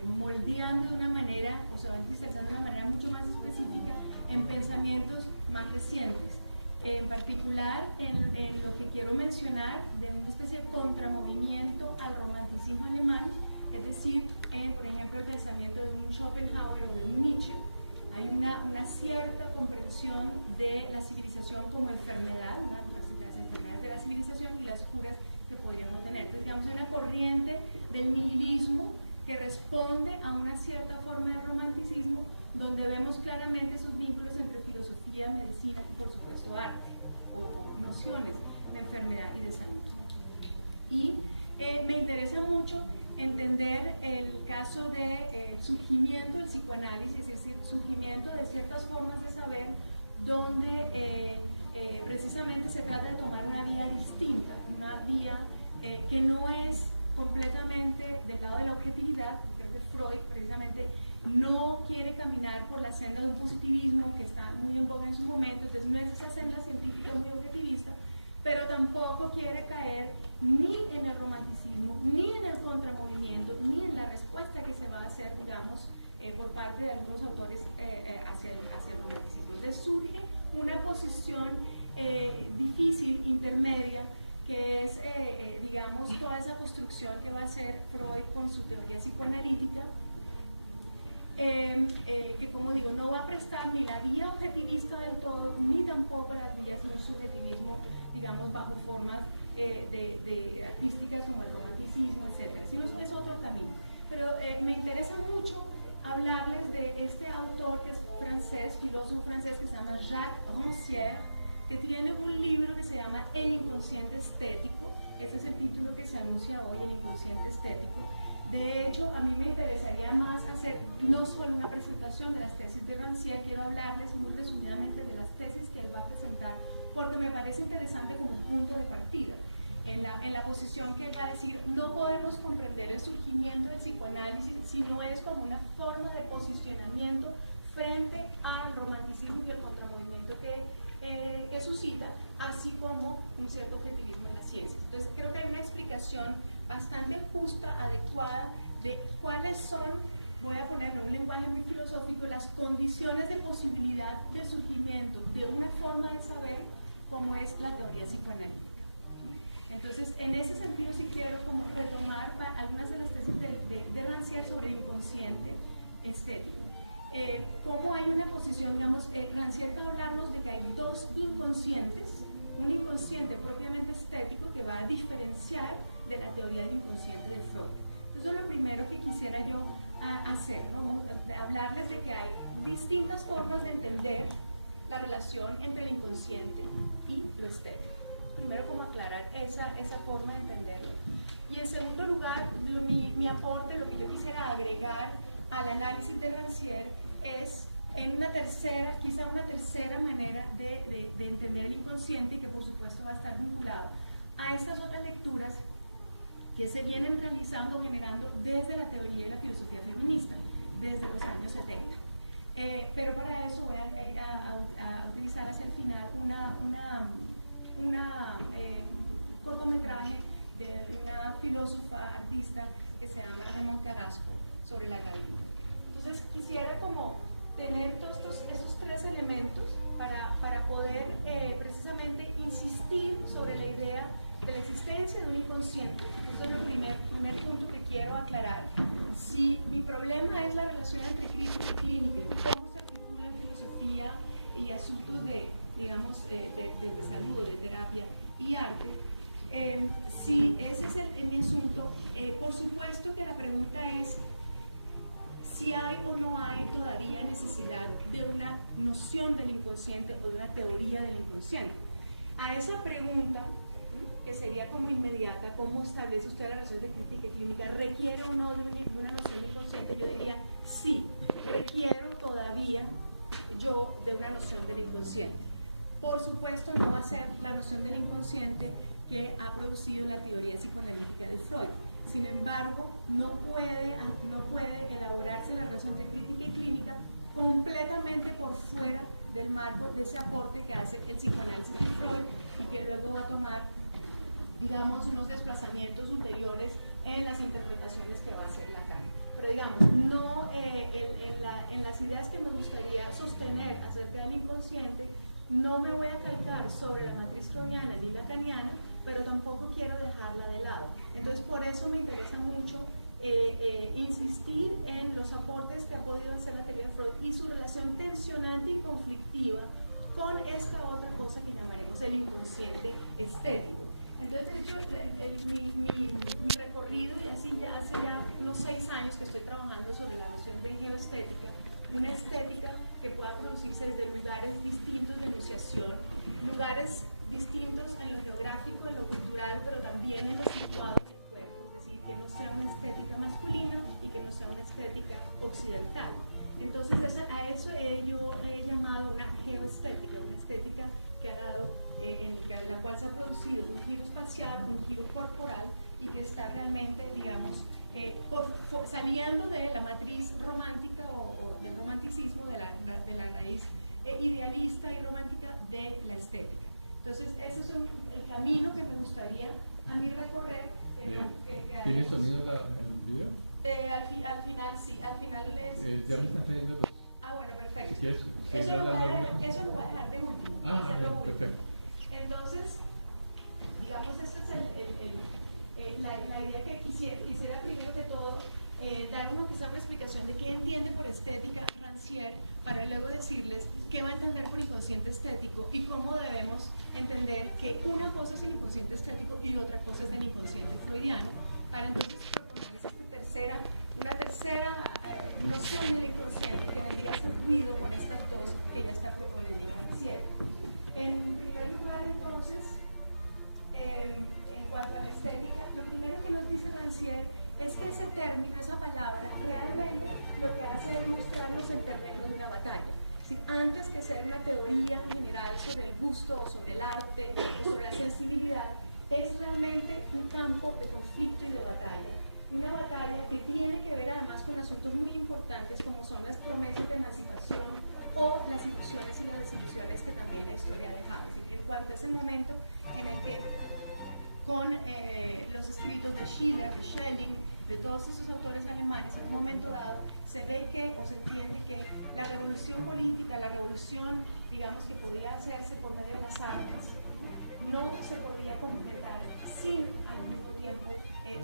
moldeando de una manera, o se van cristalizando de una manera mucho más específica en pensamientos más recientes. En particular, en lo que quiero mencionar de una especie de contramovimiento al romanticismo alemán, es decir, por ejemplo, el pensamiento de un Schopenhauer o de un Nietzsche, hay una cierta comprensión de la civilización como enfermedad, las enfermedades de la civilización y las curas que podríamos tener. Entonces, digamos, hay una corriente del nihilismo que responde a una cierta forma de romanticismo donde vemos claramente esos vínculos entre filosofía, medicina y por supuesto arte o nociones de enfermedad y de salud. Y me interesa mucho entender el caso de surgimiento del psicoanálisis, es decir, surgimiento de ciertas formas de saber donde precisamente se trata de tomar una vía distinta, una vía que no es completamente del lado de la objetividad. Creo que Freud precisamente no quiere caminar por la senda de un positivismo que está muy en boga en su momento, entonces no es esa senda científica muy objetivista, pero tampoco quiere caer ni en el romanticismo, ni en el contramovimiento, ni en la respuesta que se va a hacer, digamos, por parte de algunos autores hacia el romanticismo. Entonces surge una posición difícil, intermedia, que es, digamos, toda esa construcción que va a hacer Freud con su teoría psicoanalítica, que, como digo, no va a prestar ni la vía objetivista del todo, ni tampoco las vías de un subjetivismo, digamos, bajo formas de artísticas como el romanticismo, etc. Sino es otro camino. Pero me interesa mucho hablarles de este autor que es francés, filósofo francés, que se llama Jacques Rancière, que tiene un libro que se llama El inconsciente estético. Ese es el título que se anuncia hoy, El inconsciente estético. De hecho, a mí me interesaría más hacer no solo una presentación de las tesis de Rancière, quiero hablarles muy resumidamente de las tesis que él va a presentar, porque me parece interesante como un punto de partida. En la posición que él va a decir, no podemos comprender el surgimiento del psicoanálisis si no es como una forma de posicionamiento frente al romanticismo y el contramovimiento que suscita, así como un cierto objetivismo en las ciencias. Entonces creo que hay una explicación bastante justa, adecuada, de cuáles son, voy a ponerle un lenguaje muy filosófico, las condiciones de posibilidad de surgimiento de una forma de saber como es la teoría psicoanalítica. Entonces, en ese sentido sí quiero como retomar algunas de las tesis de Rancière sobre el inconsciente estético. Cómo hay una posición, digamos, Rancière va a hablarnos de que hay dos inconscientes, un inconsciente propiamente estético que va a diferenciar de la teoría del inconsciente de Freud. Entonces, lo primero que quisiera yo hacer, ¿no? Hablarles de que hay distintas formas de entender la relación entre el inconsciente y lo estético. Primero, como aclarar esa forma de entenderlo. Y en segundo lugar, mi aporte, lo que yo quisiera agregar al análisis de Rancière es en una tercera, quizá una tercera manera de entender el inconsciente, y que por supuesto va a estar vinculado a estas otras lecturas que se vienen realizando, generando desde la teoría de la filosofía feminista, desde los años 70. Pero para eso voy a utilizar hacia el final un cortometraje de una filósofa artista que se llama Raymond Carrasco sobre la gravidad. Entonces quisiera como tener todos esos tres elementos para poder precisamente insistir sobre la idea de la existencia de un inconsciente. Eso es el primer punto que quiero aclarar. Si mi problema es la relación entre crítica y clínica, cómo se articula en filosofía y asuntos de, digamos, de salud, de terapia y arte, si ese es mi asunto, por supuesto que la pregunta es si hay o no hay todavía necesidad de una noción del inconsciente o de una teoría del inconsciente. A esa pregunta, que sería como inmediata, ¿cómo establece usted la relación de crítica y clínica? ¿Requiere o no de una noción de inconsciente? Yo diría, sí, requiero todavía yo de una noción del inconsciente. Por supuesto, no va a ser la noción del inconsciente que ha producido la teoría psicoanalítica de Freud. Sin embargo, no puede elaborarse la relación de crítica y clínica completamente por fuera del marco de ese aporte que hace el psicoanálisis de Freud y que luego va a tomar, digamos, unos desplazamientos ulteriores en las interpretaciones que va a hacer Lacan. Pero digamos, no en las ideas que me gustaría sostener acerca del inconsciente, no me voy a calcar sobre la matriz freudiana ni lacaniana, pero tampoco quiero dejarla de lado. Entonces, por eso me interesa mucho insistir en los aportes que ha podido hacer la teoría de Freud y su relación tensionante y conflictiva con esta otra cosa que llamaremos el inconsciente estético. Entonces, de hecho, mi recorrido, y así ya hace ya unos 6 años que estoy trabajando sobre la noción de geoestética, una estética que pueda producirse desde lugares distintos de enunciación, lugares distintos en lo geográfico, en lo cultural, pero también en lo situado del cuerpo, es decir, que no sea una estética masculina y que no sea una estética occidental. Entonces, a eso yo he llamado una geoestética, una estética que ha dado, en la cual se ha producido un giro espacial, un giro corporal y que está realmente, digamos, saliendo de la matriz romántica o del romanticismo, de la raíz idealista y romántica de la estética. Entonces, ese es el camino que me gustaría a mí recorrer. ¿Tiene sonido el video? Al final sí, al final ya me están saliendo los... Ah, bueno, perfecto. ¿Sí Eso lo voy a dejar de último. Bueno, perfecto. Entonces, digamos, esa es la idea que quisiera primero que todo dar una explicación de qué entiende por estética Rancière, para luego decirles qué va a entender por inconsciente estético y cómo debemos entender que una cosa es el inconsciente estético y otra cosa es el inconsciente freudiano, para entonces proponerles una tercera noción del inconsciente que vendría a ser ruido con estas dos que ya está proponiendo Rancière. En primer lugar, entonces, en cuanto a la estética, lo primero que nos dice Rancière es que ese término, esa palabra, realmente lo que hace es mostrarnos el terreno de una batalla. Es decir, antes que ser una teoría general sobre el gusto o sobre el arte o sobre la sensibilidad, es realmente un campo de conflicto y de batalla. Una batalla que tiene que ver además con asuntos muy importantes como son las promesas de emancipación o las ilusiones y las desilusiones que también la historia ha dejado. Es decir, en cuanto a ese momento en el que con los escritos de Schiller, de Schelling, de todos esos autores alemanes, en un momento dado se ve que, o se entiende que la revolución política, la revolución, digamos, que podía hacerse por medio de las armas, no se podía completar sin al mismo tiempo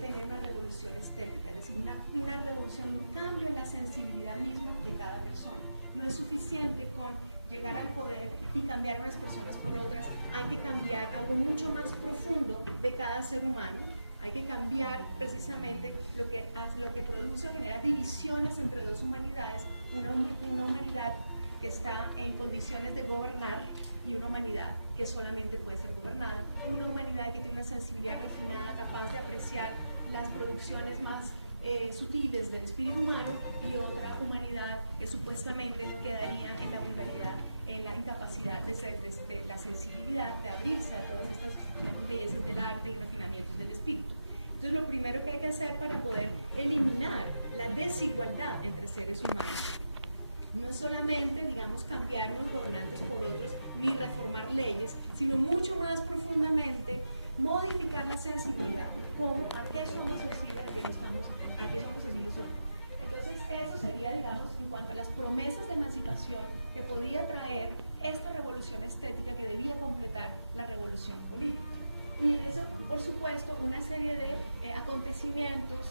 tener una revolución estética, es decir, una revolución, un cambio en la sensibilidad misma de cada persona. No es suficiente con llegar al poder y cambiar unas personas por otras, hay que cambiar algo mucho más profundo de cada ser humano, hay que cambiar precisamente lo que produce o genera divisiones entre dos humanidades, una humanidad que está en condiciones de gobernar y una humanidad que solamente puede ser gobernada, una humanidad que tiene una sensibilidad refinada, capaz de apreciar las producciones más sutiles del espíritu humano, y otra humanidad que supuestamente quedaría en la vulgaridad, en la incapacidad de la sensibilidad, de abrirse a todas estas bellezas del arte y refinamientos del espíritu. Entonces, lo primero que hay que hacer para poder eliminar la desigualdad entre seres humanos no es solamente, digamos, cambiar unos gobernantes por otros, ni reformar leyes, sino mucho más profundamente modificar la sensibilidad, como a qué somos sensibles, a qué somos sensibles hoy. Entonces, eso sería, digamos, en cuanto a las promesas de emancipación que podía traer esta revolución estética que debía completar la revolución política. Y en eso, por supuesto, una serie de acontecimientos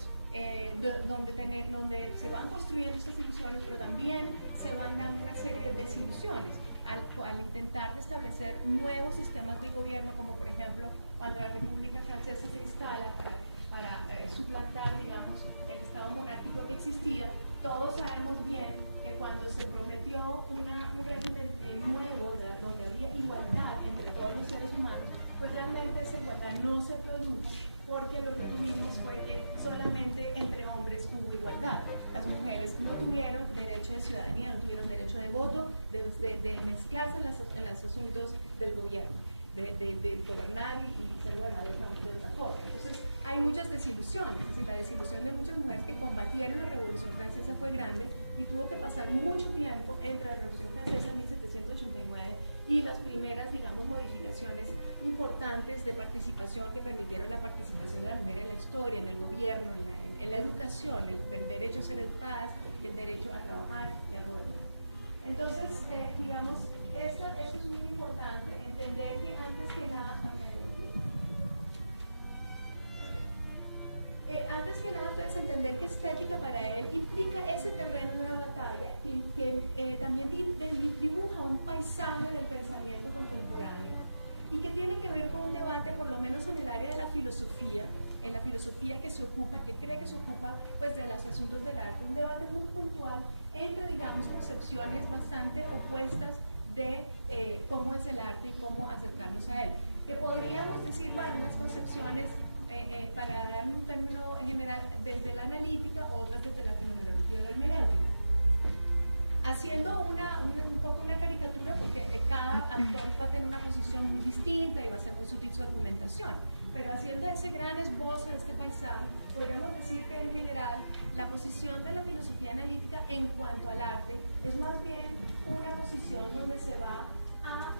donde se van construyendo estas ilusiones, pero también se van dando una serie de desilusiones al intentar establecer nuevos sistemas de gobierno, como por ejemplo cuando la República Francesa se instala para suplantar, digamos, el Estado monárquico que existía. Todos sabemos bien que cuando se prometió un régimen nuevo donde había igualdad entre todos los seres humanos, pues realmente esa igualdad no se produjo, porque lo que tuvimos fue que solamente entre hombres hubo igualdad. Las mujeres no tuvieron derecho de ciudadanía, no tuvieron derecho de voto, de mezclarse en los asuntos del gobierno, de gobernar y ser gobernados de otra forma. Entonces hay muchas desilusiones, es decir, la desilusión de muchas mujeres que combatieron la Revolución Francesa fue grande y tuvo que pasar mucho tiempo entre la Revolución Francesa en 1789 y las primeras, digamos, modificaciones importantes de participación que permitieron la participación de la mujer en la historia, en el gobierno, en la educación, el derecho a ser educadas y el derecho a trabajar y a gobernar. Entonces, digamos, esto es muy importante, entender que antes que nada, puedes entender que estética para él implica ese terreno en una batalla que también dibuja un paisaje del pensamiento contemporáneo y que tiene que ver con un debate, por lo menos en el área de la filosofía, en la filosofía que cree que se ocupa pues, de los asuntos del arte, un debate muy puntual entre, digamos, concepciones bastante opuestas de cómo es el arte y cómo acercarnos a él. Que podríamos decir, bueno, unas concepciones para dar un término general desde la analítica, otras desde la fenomenología de la hermenéutica. Haciendo un poco una caricatura, porque cada autor va a tener una posición muy distinta y va a ser muy sutil su argumentación, pero haciendo ese gran esbozo de este paisaje, podríamos decir que en general la posición de la filosofía analítica en cuanto al arte es más bien una posición donde se va a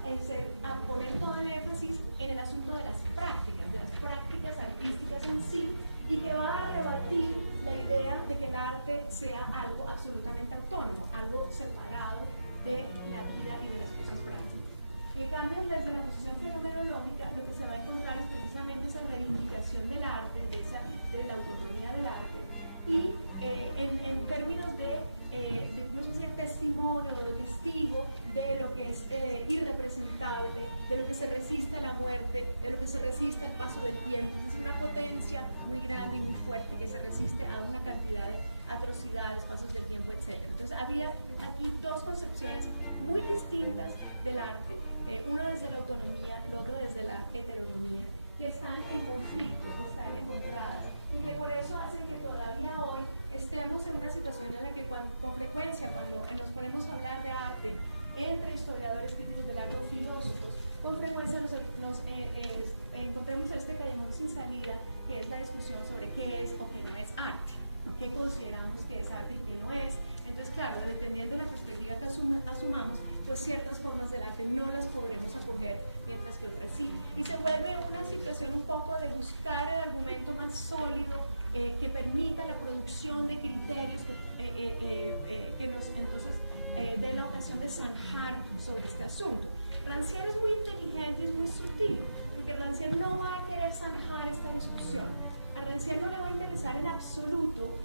poner todo el énfasis en el asunto de las prácticas artísticas en sí, y que va a rebatir la idea de que el arte sea algo absolutamente autónomo, algo separado de la vida y de las cosas prácticas. En cambio, desde la posición fenomenológica, lo que se va a encontrar es precisamente esa reivindicación del arte, de la autonomía del arte, y en términos de una especie de testimonio, de testigo de lo que es irrepresentable, de lo que se resiste a la muerte, de lo que se resiste al paso del tiempo, es decir, una potencia muy grande y muy fuerte que se resiste a una cantidad de atrocidades, pasos del tiempo, etc. Entonces había aquí dos concepciones muy distintas del arte, una desde la autonomía, el otro desde la heteronomía, que están en conflicto, que están encontradas, y que por eso hacen que todavía hoy estemos en una situación en la que con frecuencia cuando nos ponemos a hablar de arte entre historiadores críticos del arte o filósofos, con frecuencia nos encontramos este callejón sin salida, que es la discusión sobre qué es o qué no es arte, ¿no? ¿Qué consideramos que es arte y qué no es? Entonces, claro, dependiendo de la perspectiva que asumamos, pues ciertas formas del arte no las podremos acoger, mientras que otras sí. Y se vuelve una situación un poco de buscar el argumento más sólido que permita la producción de criterios que nos entonces den la ocasión de zanjar sobre este asunto. Rancière es muy inteligente y es muy sutil, porque Rancière no va a querer zanjar esta discusión. A Rancière no le va a interesar en absoluto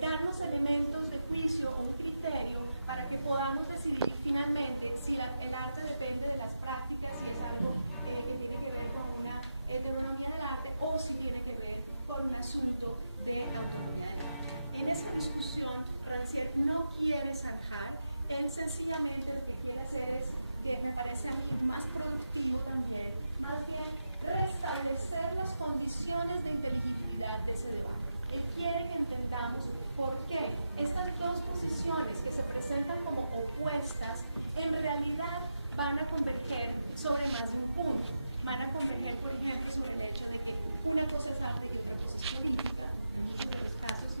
darnos elementos de juicio o un criterio para que podamos decidir finalmente si el arte depende de las prácticas, si es algo que tiene que ver con una heteronomía del arte o si tiene que ver con un asunto de autonomía del arte. En esa discusión, Rancière no quiere zanjar, él sencillamente lo que quiere hacer es, que me parece a mí más productivo también, más bien restablecer las condiciones de inteligibilidad de ese debate. Él quiere que entendamos por qué estas dos posiciones que se presentan como opuestas en realidad van a converger sobre más de un punto. van a converger, por ejemplo, sobre el hecho de que una cosa es arte y otra cosa es política. En muchos de los casos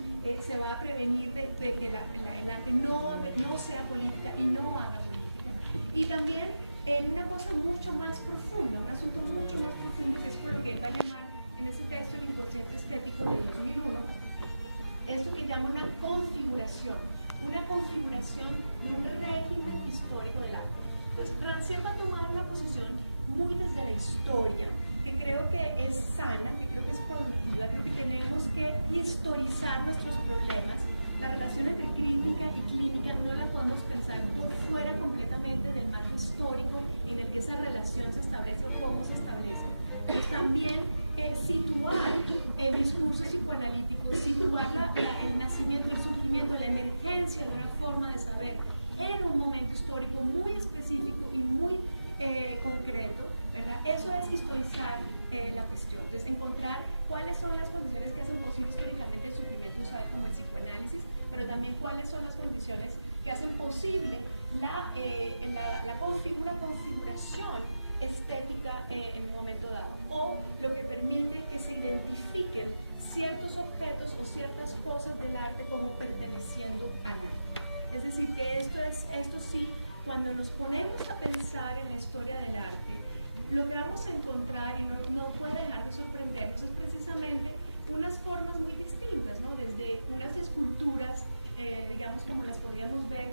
se va a prevenir de que el arte no sea política y no haga política. Y también en una cosa mucho más profunda, un asunto mucho más profundo, que es por lo que él va a llamar en ese texto El inconsciente estético del 2001, esto que llama una configuración de un régimen histórico del arte. Entonces, Rancière va a tomar una posición muy desde la historia, que creo que es sana, que creo que es productiva. Creo que tenemos que historizar nuestros problemas. La relación entre crítica y clínica no la podemos pensar por fuera completamente del marco histórico en el que esa relación se establece o cómo se establece. Pues también situar el discurso psicoanalítico, situar el nacimiento, el surgimiento, la emergencia de una forma de saber en un momento histórico muy específico y muy concreto, ¿verdad? Eso es historizar la cuestión. Entonces, encontrar cuáles son las condiciones que hacen posible históricamente el surgimiento usual como el psicoanálisis, pero también cuáles son las condiciones que hacen posible una configuración estética en un momento dado, o lo que permite que se identifiquen ciertos objetos o ciertas cosas del arte como perteneciendo al arte. Es decir, que esto sí, cuando nos ponemos a pensar en la historia del arte, lo que vamos a encontrar, y no puede dejar de sorprendernos, es precisamente unas formas muy distintas, ¿no? Desde unas esculturas, digamos, como las podríamos ver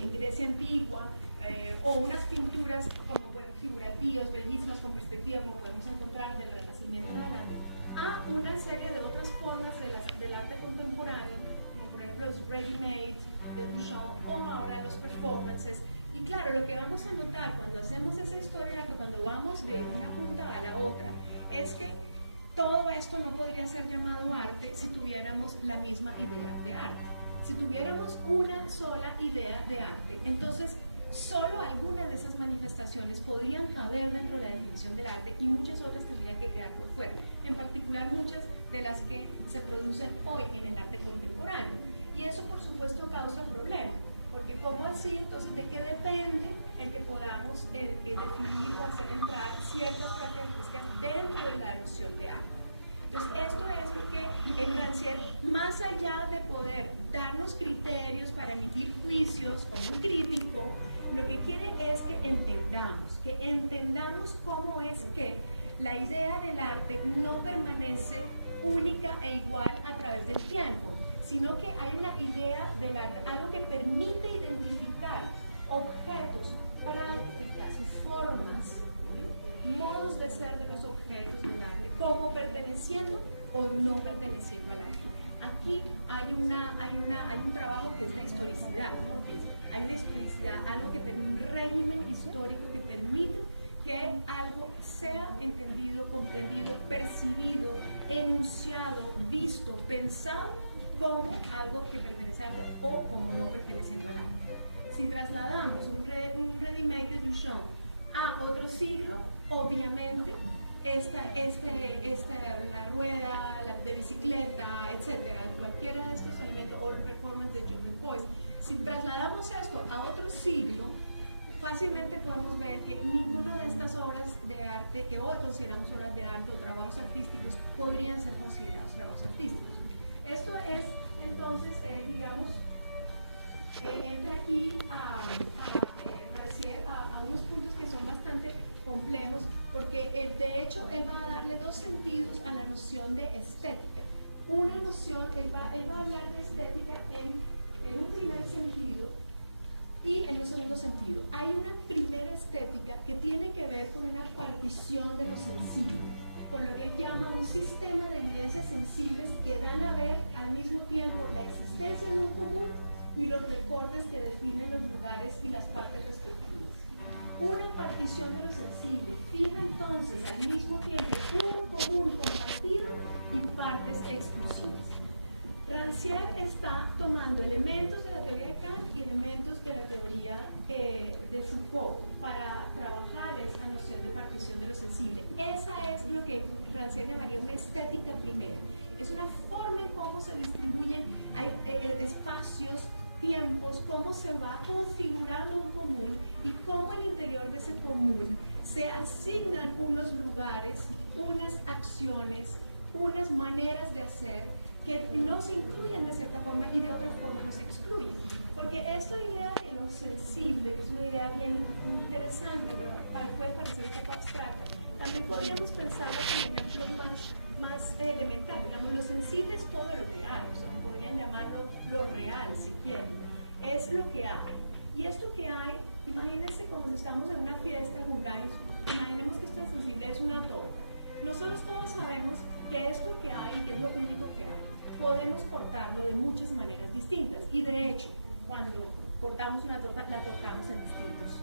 en Grecia antigua, o unas pinturas como figurativas, bellísimas, con perspectiva, como podemos encontrar del Renacimiento en adelante, a una serie de otras formas del arte contemporáneo, como por ejemplo los ready-made de Duchamp, o ahora los performances. Y claro, lo que vamos a notar cuando hacemos esa historia, cuando vamos de una punta a la otra, es que todo esto no podría ser llamado arte si tuviéramos la misma idea de arte. Si tuviéramos una sola idea de arte, entonces solo algunas de esas manifestaciones podrían caber dentro de la definición del arte y muchas otras tendrían que quedar por fuera, en particular muchas de las que se producen hoy en el arte contemporáneo. Y eso, por supuesto, causa un problema, porque ¿cómo así? Entonces, ¿de qué depende el que podamos definir o hacer entrar ciertas características dentro de la noción de arte? Entonces, esto es lo que Rancière, más allá de poder darnos criterios para emitir juicios como un crítico, lo que quiere es que entendamos cómo es que la idea del arte no permanece única e igual a través del tiempo, sino que hay una idea del arte, algo que permite identificar objetos, prácticas, formas, modos de ser de los objetos del arte, como perteneciendo o no perteneciendo al arte. Aquí hay un trabajo que es la historicidad, ¿no? Hay una historicidad, algo que tiene un régimen histórico que permite que algo sea entendido, comprendido, percibido, enunciado, visto, pensado como algo que pertenece al arte o como no perteneciendo al arte. Si trasladamos un ready-made de Duchamp a otro siglo, obviamente la rueda, la de bicicleta, etcétera, cualquiera de estos elementos, o el performance de John Boyce, si trasladamos esto a otro siglo, fácilmente podemos ver que ninguna de estas obras de arte que hoy consideramos obras de arte o trabajos artísticos podrían ser considerados trabajos artísticos. Esto es, entonces, digamos, entra aquí a unos puntos que son bastante complejos, porque de hecho él va a darle dos sentidos a la noción de estética. Una noción, él va a hablar de estética en un primer sentido y en un segundo sentido. Hay una primera estética que tiene que ver con una partición de lo sensible, con lo que él llama un sistema de evidencias sensibles que dan a ver al mismo tiempo la existencia de un común y los recortes que definen los lugares y las partes respectivas. Una partición de lo sensible fija entonces al mismo tiempo un común compartido y partes exclusivas. Rancière está tomando elementos de la teoría de Kant y elementos de la teoría de Foucault para trabajar esta noción de partición de lo sensible. Esa es lo que Rancière llamaría una estética primera. Es una forma en cómo se distribuyen espacios, tiempos, cómo se va configurando un común y cómo al interior de ese común se asignan unos lugares, unas acciones, unas maneras de hacer que nos incluyen de cierta forma y de otra forma nos excluyen. Porque esta idea de lo sensible, que es una idea bien interesante, pero puede parecer un poco abstracta, también podríamos pensarla con ejemplos más elementales. Digamos, lo sensible es todo lo que hay, o sea, podrían llamarlo lo real si quieren. Es lo que hay. Y esto que hay, imagínense como si estamos en una fiesta de cumpleaños, imaginemos que esto sensible es una torta. Nosotros todos sabemos que esto que hay, que es lo único que hay, podemos cortarlo de muchas maneras distintas. Y de hecho, cuando cortamos una torta, la cortamos en distintos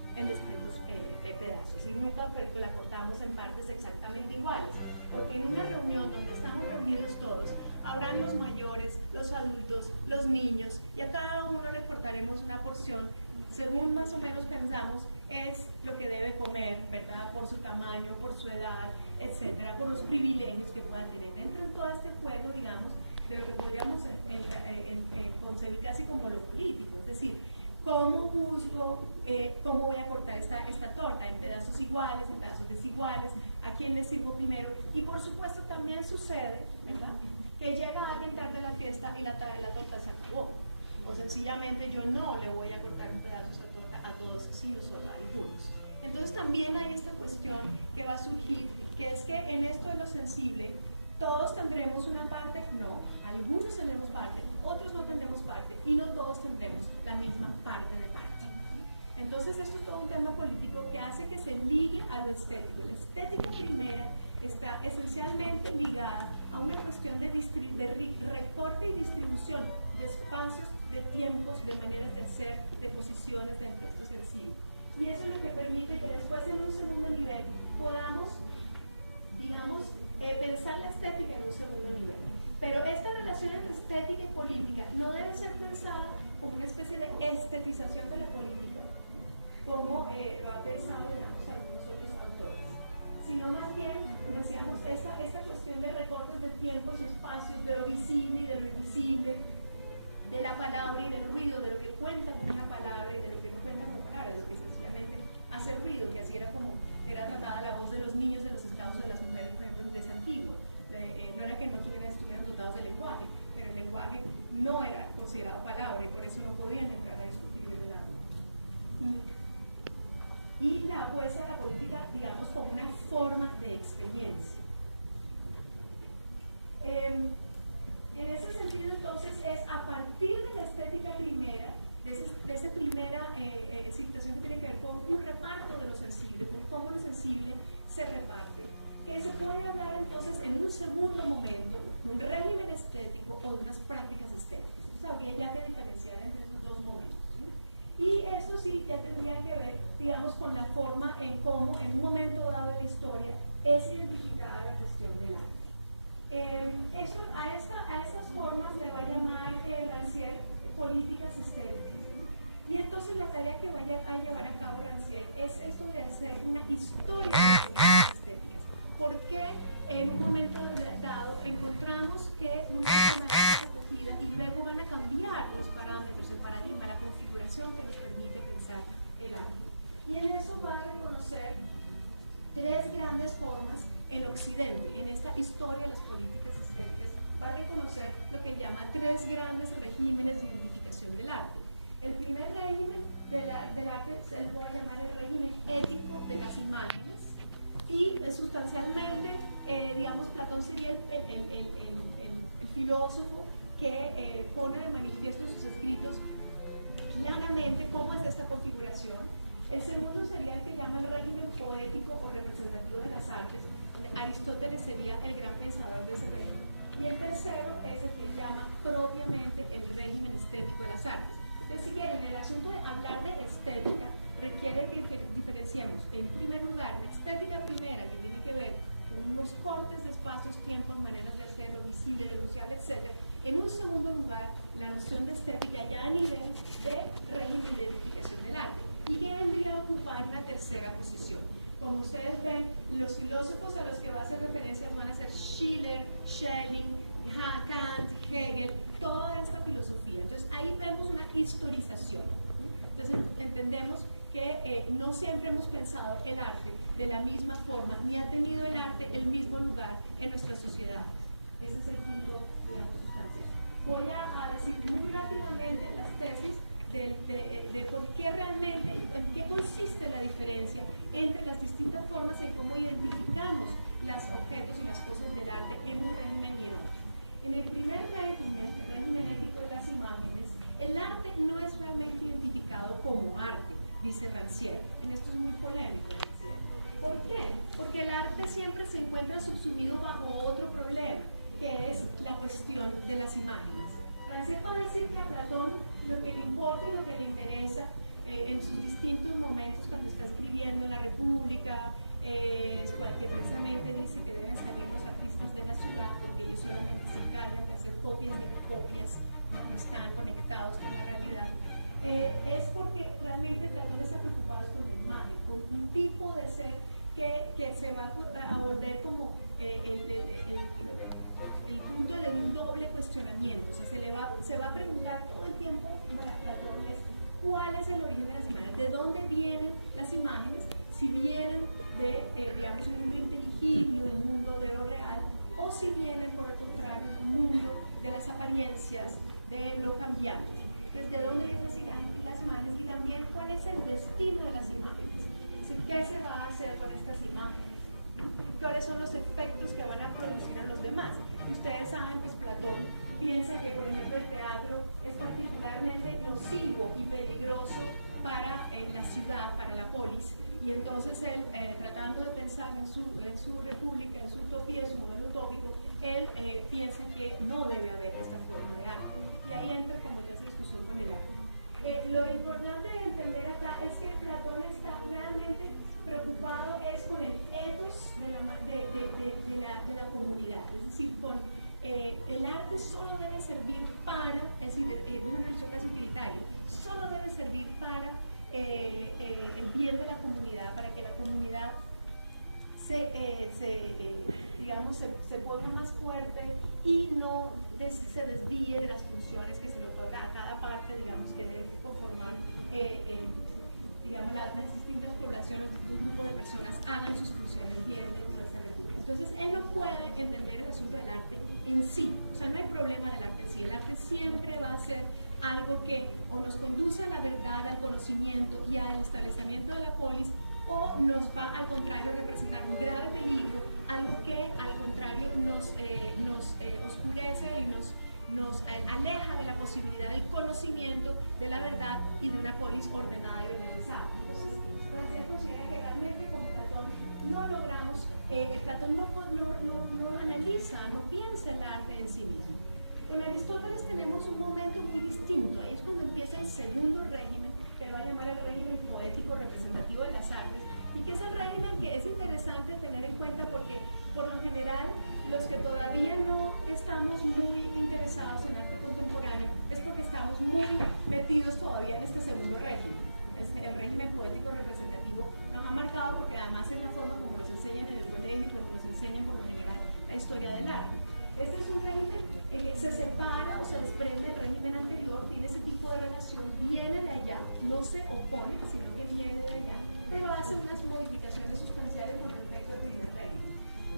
pedazos. Y nunca, por ejemplo, la cortamos en partes exactamente iguales. Porque en una reunión donde estamos reunidos todos, habrán los mayores, los adultos, los niños, y a cada uno le cortaremos una porción según más o menos pensamos es lo que debe comer, ¿verdad? Por su tamaño, por su edad, etcétera, por los privilegios que pueda tener. Entra en todo este juego, digamos, de lo que podríamos concebir casi como lo político, es decir, cómo juzgo, cómo voy a cortar esta torta, en pedazos iguales, en pedazos desiguales, a quién le sirvo primero, y por supuesto también sucede, ¿verdad?, que llega alguien tarde a la fiesta y la torta se acabó, o sencillamente yo no le voy a cortar un pedazo de esta torta a todos, sino solo a algunos. Entonces también hay esta cuestión que va a surgir, que es que en esto de lo sensible, todos tendremos una parte, no, algunos tendremos parte, otros no tendremos parte, y no todos tendremos la misma parte de parte. Entonces esto es todo un tema político que hace que se ligue a lo estético. La estética primera está esencialmente ligada a una cuestión de recorte y distribución de espacios, de tiempos, de maneras de hacer, de posiciones dentro de esto sensible. Y eso es lo que permite que después en un segundo nivel podamos, digamos, pensar la estética en un segundo nivel. Pero esta relación entre estética y política no debe ser pensada como una especie de estetización de la política, como lo ha pensado, digamos, algunos otros autores, sino más bien, como decíamos, esta cuestión de recortes de tiempos y espacios, de lo visible y de lo invisible, de la palabra y del ruido, de lo que cuenta con una palabra y de lo que no cuenta con palabras, de lo que sencillamente hace ruido, que así era como era tratada la voz de los niños, de los esclavos, de las mujeres, por ejemplo, en Grecia antigua. No era que no estuvieran dotados de lenguaje, pero el lenguaje no era considerado palabra y por eso no podían entrar a discutir en el árbol. Y la apuesta a la política, digamos, como una forma de experiencia. En ese sentido, entonces, es a partir de la estética primera, de esa primera situación que tiene que ver con un reparto de lo sensible, con cómo lo sensible se reparte, que se puede hablar entonces en un segundo momento de un régimen estético o de unas prácticas estéticas. Entonces habría ya que diferenciar entre esos dos momentos, ¿sí? Y eso sí ya tendría que ver, digamos, con la forma en cómo en un momento dado en la historia es identificada la cuestión del arte. A esas formas le va a llamar Rancière políticas estéticas. Y entonces la tarea que vaya a llevar a cabo Rancière es esto de hacer una historia de las políticas estéticas. ¿Por qué en un momento dado encontramos que una manera es escogida y luego van a cambiar los parámetros, el paradigma, la configuración que nos permite pensar el arte? Y en eso va a reconocer tres grandes formas en Occidente, en esta historia de las políticas estéticas, va a reconocer lo que llama tres grandes regímenes de identificación del arte. El primer régimen del arte se lo va a llamar el régimen ético de las imágenes y sustancialmente, digamos, Platón sería el filósofo que pone de manifiesto en sus escritos claramente cómo es esta configuración. El segundo sería el que llama el régimen poético o representativo de las artes, donde Aristóteles sería el gran pensador de ese régimen. Y el tercero es el que llama propiamente el régimen estético de las artes. Entonces, si quieren, el asunto de hablar de estética requiere que diferenciemos, en primer lugar, la estética primera, que tiene que ver con unos cortes de espacios, tiempos, maneras de hacerlo, visible, denunciable, etc. En un segundo lugar, la noción de estética ya a nivel de régimen de identificación del arte, y que vendría a ocupar una tercera posición. Como ustedes ven, los filósofos a los que va a hacer referencias van a ser Schiller, Schelling, Kant, Hegel, toda esta filosofía. Entonces ahí vemos una historización. Entonces entendemos que no siempre hemos pensado el arte de la misma forma, ni ha tenido el arte el mismo lugar en nuestras sociedades. Ese es el punto, digamos, sustancial. Voy a decir muy rápidamente las tesis de por qué realmente, en qué consiste la diferencia entre las distintas formas en cómo identificamos los objetos y las cosas del arte en un régimen y en otro. En el primer régimen, el régimen ético de las imágenes, el arte no es realmente identificado como arte, dice Rancière. En esto es muy polémico, Rancière. ¿Por qué? Porque el arte siempre se encuentra subsumido bajo otro problema, que es la cuestión de las imágenes. Rancière va a decir que a Platón lo que le importa y lo que le interesa en sus distintos momentos cuando está escribiendo La República, que precisamente dice que deben salir los artistas de la ciudad porque ellos solamente se encargan de hacer copias de copias, no están conectados con la realidad, es porque realmente Platón está preocupado con la imagen, con un tipo de ser que se va a volver como el punto de un doble cuestionamiento. O sea, se va a preguntar todo el tiempo para Platón cuál es el origen de las imágenes, de dónde vienen las imágenes, si vienen de, digamos, un mundo inteligible, un mundo de lo real, o si vienen, por el contrario, de un mundo de las apariencias, de lo cambiante. Entonces, ¿de dónde vienen las imágenes? Y también, ¿cuál es el destino de las imágenes? Es decir, ¿qué se va a hacer con estas imágenes? ¿Cuáles son los efectos que van a producir a los demás? Y ustedes saben, pues Platón piensa que, por ejemplo, el teatro es particularmente nocivo y peligroso para la ciudad, para la polis, y entonces él, tratando de pensar en su república, en su utopía, en su modelo utópico, él piensa que no debe haber esta forma de arte, y ahí entra como toda esa discusión con el arte. Lo importante de entender acá es que Platón está realmente preocupado es con el ethos de la comunidad, es decir, con el arte solo debe servir para, es decir, de una religión casi utilitaria, solo debe servir para el bien de la comunidad, para que la comunidad se ponga más fuerte y no se desvíe de las funciones que se le otorga a cada parte, digamos, que debe conformar digamos, las distintas poblaciones, un grupo de personas hagan sus funciones bien dentro de esta república. Entonces, él no puede entender el asunto del arte en sí, o sea, no hay problema del arte en sí, el arte siempre va a ser algo que o nos conduce a la verdad, al conocimiento y al establecimiento de la polis, o nos va al contrario a representar un grave peligro, algo que al contrario nos oscurece y nos aleja de la posibilidad del conocimiento, de la verdad y de una polis ordenada y organizada. Entonces, Rancière considera que realmente con Platón no logramos, Platón no analiza, no piensa el arte en sí mismo. Con Aristóteles tenemos un momento muy distinto, ahí es cuando empieza el segundo régimen, que va a llamar el régimen poético representativo de las artes, y que es el régimen que es interesante tener en cuenta porque, por lo general, los que todavía no estamos muy interesados en arte contemporáneo es porque estamos muy metidos todavía en este segundo régimen. El régimen poético representativo nos ha marcado porque además es la forma como nos enseñan en el colegio y como nos enseñan por lo general la historia del arte. Este es un régimen que se separa o se desprende del régimen anterior, tiene ese tipo de relación, viene de allá, no se opone, sino que viene de allá, pero hace unas modificaciones sustanciales con respecto al primer régimen.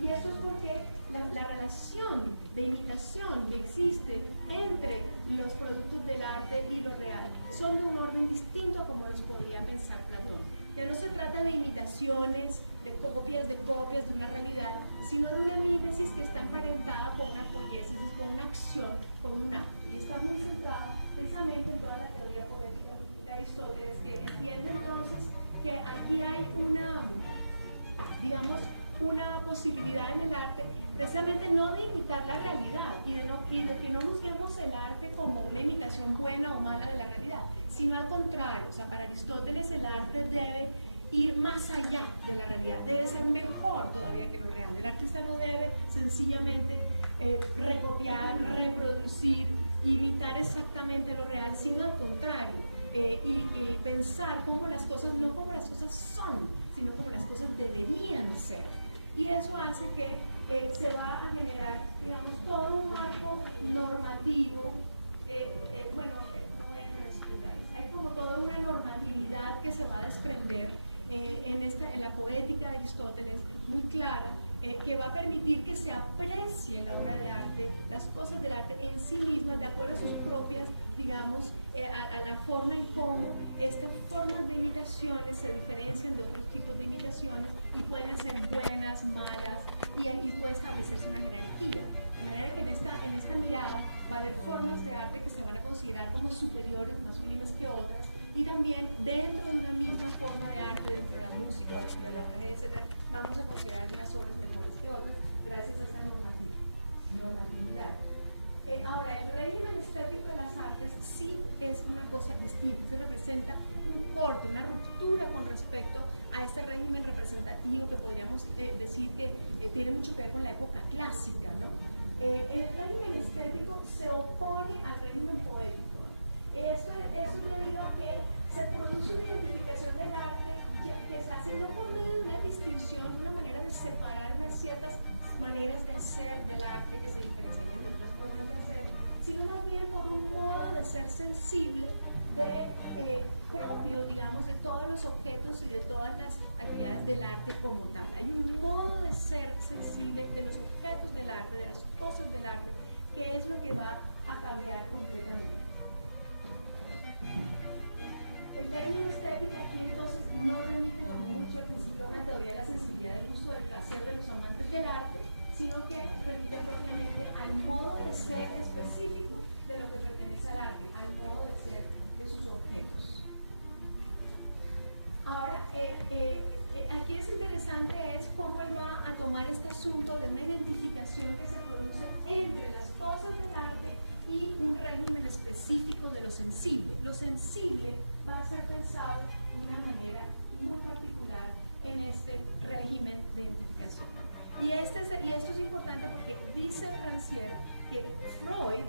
Y eso es porque la relación de imitación que existe entre los productos del arte y lo real son de un orden distinto a como los podría pensar Platón. Ya no se trata de imitaciones, de copias de una realidad, sino de una mímesis que está emparentada con una poiesis, con una acción, con un acto. Y está muy centrada precisamente en toda la teoría poética de Aristóteles, que entiende entonces que aquí hay una, digamos, una posibilidad en el arte, precisamente no de imitar la realidad y de que no juzguemos el arte como una imitación buena o mala de la realidad, sino al contrario. O sea, para Aristóteles el arte debe ir más allá de la realidad, debe ser mejor todavía que lo real. El artista no debe sencillamente recopiar, reproducir, imitar exactamente lo real, sino al contrario, y pensar como las cosas, no como las cosas son, sino como las cosas deberían ser. Y eso hace que se va a generar, digamos, todo un marco normativo, no voy a entrar en esos detalles, hay como toda una normatividad unidad que se va a desprender en la poética de Aristóteles, muy clara, que va a permitir que se aprecie la obra de arte, las cosas del arte en sí mismas, de acuerdo a sus propias, digamos, a la forma en cómo estas formas de imitaciones se diferencian de otros tipos de imitaciones y pueden ser buenas, malas, y puede establecerse una jerarquía. De manera que en esta mirada va a haber formas de arte que se van a considerar como superiores, más sublimes que otras, y también dentro de una misma forma de arte, dentro de la música, dentro de la tragedia, etc., vamos a considerar unas obras mejores que otras gracias a esta normatividad. Ahora, el régimen estético de las artes sí es una cosa distinta, se representa un corte, una ruptura con respecto a este régimen representativo que podríamos decir que tiene mucho que ver con la época clásica, ¿no? El régimen estético se opone al régimen poético. Esto es debido a que se produce una identificación del arte que se hace no por medio de una distinción, una manera de separar unas ciertas maneras de ser del arte que se diferencian de otras formas de hacer, sino más bien por un modo de ser sensible propio, digamos, de todos los objetos y de todas las actividades del arte como tal. Hay un modo de ser sensible de los objetos del arte, de las cosas del arte, que es lo que va a cambiar completamente. El término estética aquí entonces no remite como mucho al principio a una teoría de la sensibilidad del gusto del placer de los amantes del arte, sino que remite propiamente al modo de ser específico de lo que pertenece al arte, al modo de ser de sus objetos. Ahora, aquí es interesante es cómo él va a tomar este asunto de una identificación que se produce entre las cosas del arte y un régimen específico de lo sensible. Lo sensible va a ser pensado de una manera muy particular en este régimen de identificación. Y esto es importante porque dice Rancière que Freud,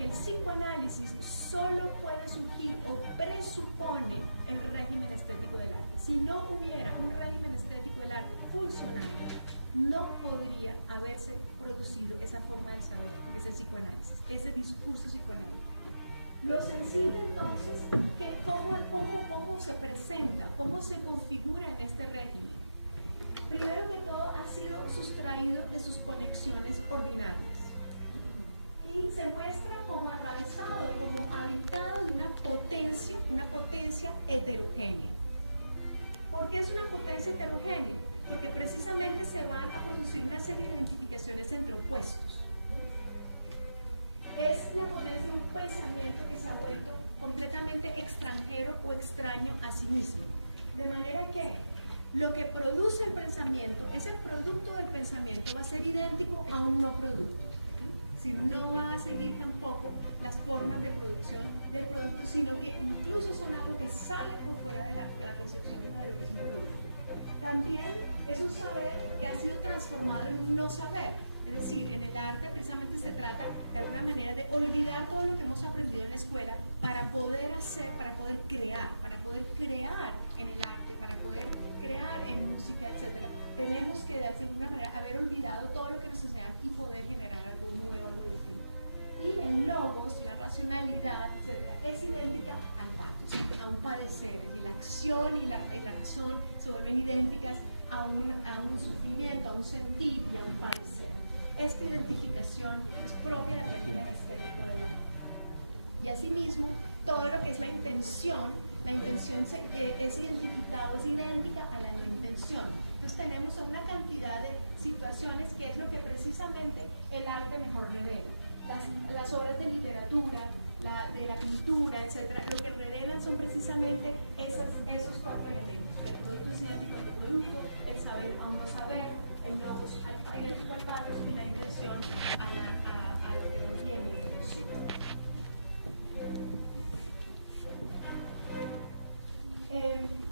el psicoanálisis solo puede surgir o presupone el régimen estético del arte. Si no hubiera un régimen estético del arte funcionando, no podría haberse producido esa forma de saber, que es el psicoanálisis, ese discurso psicoanalítico. Lo sensible entonces, ¿cómo se presenta, cómo se configura en este régimen? Primero que todo ha sido sustraído de sus conexiones ordinarias y se muestra como atravesado, como habitado de una potencia heterogénea. ¿Por qué es una potencia heterogénea? Porque precisamente se van a producir una serie de identificaciones entre opuestos. Es la potencia de un pensamiento que se ha vuelto completamente extranjero o extraño a sí mismo. De manera que lo que produce el pensamiento, ese producto del pensamiento va a ser idéntico a un no producto. Si no va a seguir tampoco las formas de producción del producto, sino que incluso son algo que sale por fuera de la concepción de lo que es un producto. También es un saber que ha sido transformado en un no saber. Es decir, en el arte precisamente se trata de alguna manera de olvidar todo lo que hemos aprendido en la escuela para poder hacer, para poder crear en el arte, para poder crear en música, etc. Tenemos que de alguna manera haber olvidado todo lo que nos enseñan y poder generar algo nuevo, algo distinto. Y el logos, la racionalidad, etc., es idéntica al pathos, a un padecer. Y la acción y la razón se vuelven idénticas a un sufrimiento, a un sentir y a un padecer. Esta identificación es propia del régimen estético del arte. Y asimismo, todo lo que es la intención es identificado, es idéntica a la no intención. Entonces tenemos una cantidad de situaciones que es lo que precisamente el arte mejor revela. Las obras de literatura, de la pintura, etc., lo que revelan son precisamente esos cuatro elementos: el producto es idéntico al producto, el saber a un no saber, el logos al pathos y la intención a lo que no tiene intención.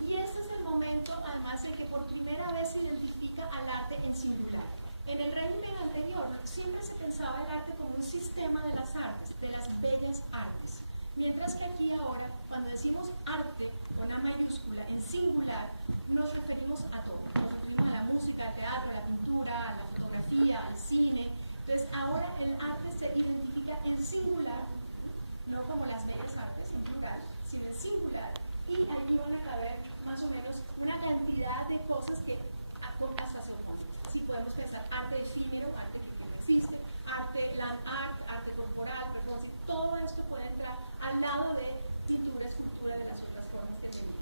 Y este es el momento, además, en que por primera vez se identifica al arte en singular. En el régimen anterior siempre se pensaba el arte como un sistema de las artes, de las bellas artes. Mientras que aquí ahora, cuando decimos arte con A mayúscula, en singular, nos referimos a todo. Nos referimos a la música, al teatro, a la pintura, a la fotografía, al cine. Entonces ahora el arte se identifica en singular, no como las bellas artes en plural, sino en singular, y ahí van a caber más o menos una cantidad de cosas que hasta se oponen. Si podemos pensar arte efímero, arte que no existe, arte land art, arte corporal, performance, todo esto puede entrar al lado de pintura, escultura, de las otras formas que tenemos.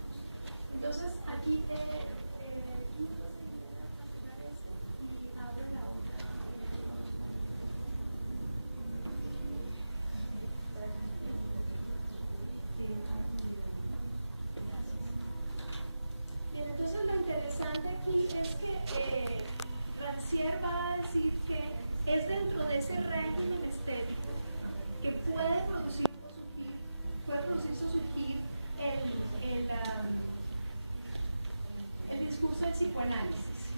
Entonces, aquí vamos a pasar este y abro la otra. Bien, entonces lo interesante aquí es que Rancière va a decir que es dentro de ese régimen estético que puede producirse o surgir el discurso del psicoanálisis.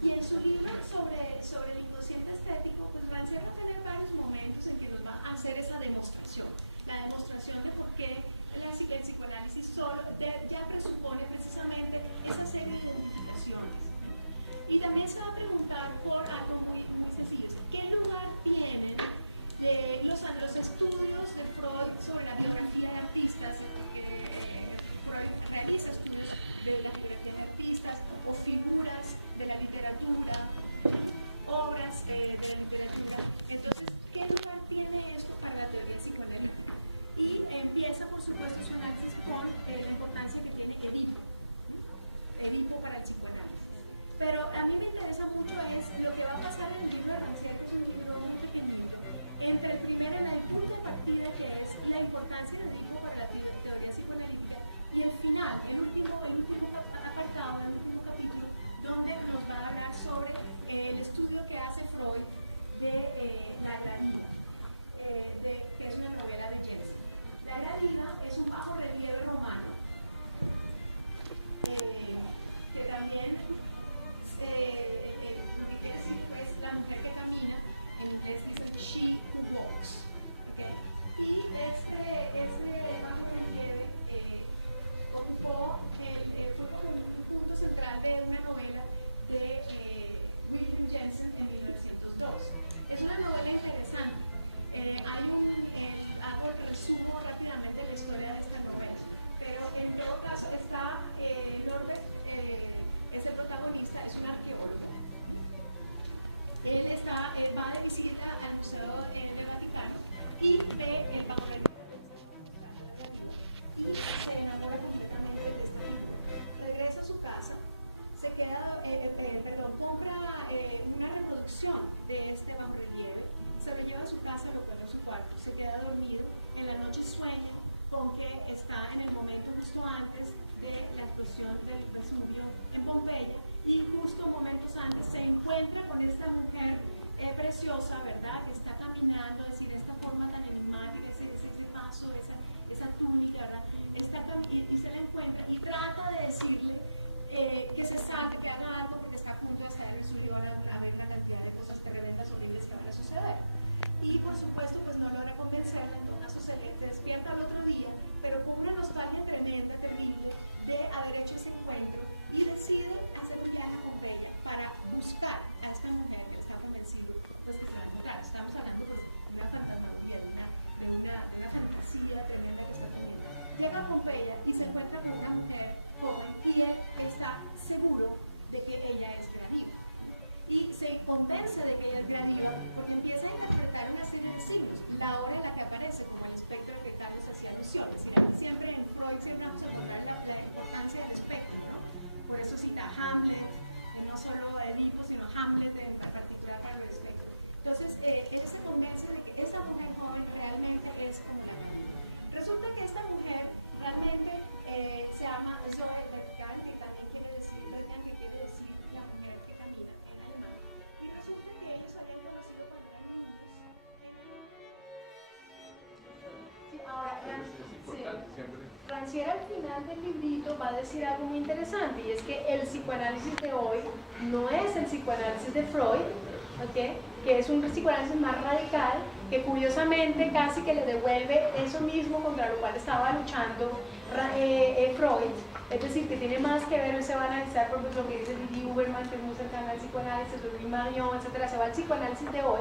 Y en su libro sobre el inconsciente estético, pues Rancière va a tener varios momentos en que nos va a hacer esa demostración. La demostración de por qué el psicoanálisis ya presupone precisamente esa serie de identificaciones, ¿no? Y también se va a preguntar por algo muy, muy sencillo. ¿Qué lugar tienen los estudios de Freud sobre la biografía de artistas? Porque Freud realiza estudios de la biografía de artistas o figuras de la literatura, obras de la literatura. Entonces, ¿qué lugar tiene esto para la teoría psicoanalítica? Y empieza, por supuesto, su análisis con la importancia que tiene Edipo, Edipo para el psicoanálisis. Pero a mí me interesa mucho es lo que va a pasar en el libro de Rancière, que es un libro muy pequeñito, en el punto de partida, que es la importancia de Edipo para la teoría psicoanalítica, y el final, el último apartado, el último capítulo, donde nos va a hablar sobre el estudio que hace Freud de La Gradiva, que es una novela de Jensen. La Gradiva es un bajo relieve romano, que también lo que quiere decir es la mujer que camina. En inglés dicen she who walks, ¿okay? Y este bajo relieve ocupó, fue como un punto central de una novela de William Jensen en 1902. Es una novela interesante. Hago el resumo rápidamente de la historia de esta novela, pero en todo caso está Norbert, es el protagonista, es un arqueólogo. Él va de visita al Museo del Vaticano y ve el bajo relieve y se enamora completamente de esta figura. Regresa a su casa, se queda, compra una reproducción de este bajo relieve, se lo lleva a su casa, lo pone en su cuarto, se queda dormido, en la noche sueña con que está en el momento justo antes de la explosión del Vesubio en Pompeya, y justo momentos antes se encuentra con esta mujer preciosa, ¿verdad?, que está caminando, es decir, esta forma tan enigmática, ese paso, esa túnica, ¿verdad?, y se la encuentra y trata de decirle que se salte, que haga algo, porque está a punto de estallar el Vesubio y van a haber una cantidad de cosas tremendas, horribles que van a suceder. Y por supuesto, pues no logra convencerla, en todo caso se despierta al otro día, pero con una nostalgia tremenda, terrible, de haber hecho ese encuentro, y decide hacer un viaje a Pompeya para buscar a esta mujer que está convencido pues, que se va a encontrar. Estamos hablando pues, de una fantasmagoría, de una fantasía tremenda que está teniendo. Llega a Pompeya y se encuentra con una mujer joven, y él está seguro de que ella es Gradiva. Y se convence de que ella es Gradiva porque empieza a interpretar una serie de signos, la hora en la que aparece, como el espectro al que Carlos hacía alusión. Es decir, aquí siempre en Freud siempre vamos a encontrar la importancia del espectro, ¿no? Por eso cita Hamlet, no solo Edipo, sino Hamlet en particular para el espectro. Entonces, él se convence de que esa mujer joven realmente es como la Gradiva. Resulta que esta mujer realmente se llama Zoe Berkan, que también quiere decir la mujer que camina en alemán. Y resulta que ellos habían conocido cuando eran niños. Sí, ahora, Rancière al final del librito va a decir algo muy interesante, y es que el psicoanálisis de hoy no es el psicoanálisis de Freud, ¿okay?, que es un psicoanálisis más radical, que curiosamente casi que le devuelve eso mismo contra lo cual estaba luchando Freud. Es decir, que tiene más que ver, hoy se va a analizar por ejemplo lo que dice Didi Huberman, que es muy cercana al psicoanálisis, Louis Marion, etc. Se va al psicoanálisis de hoy,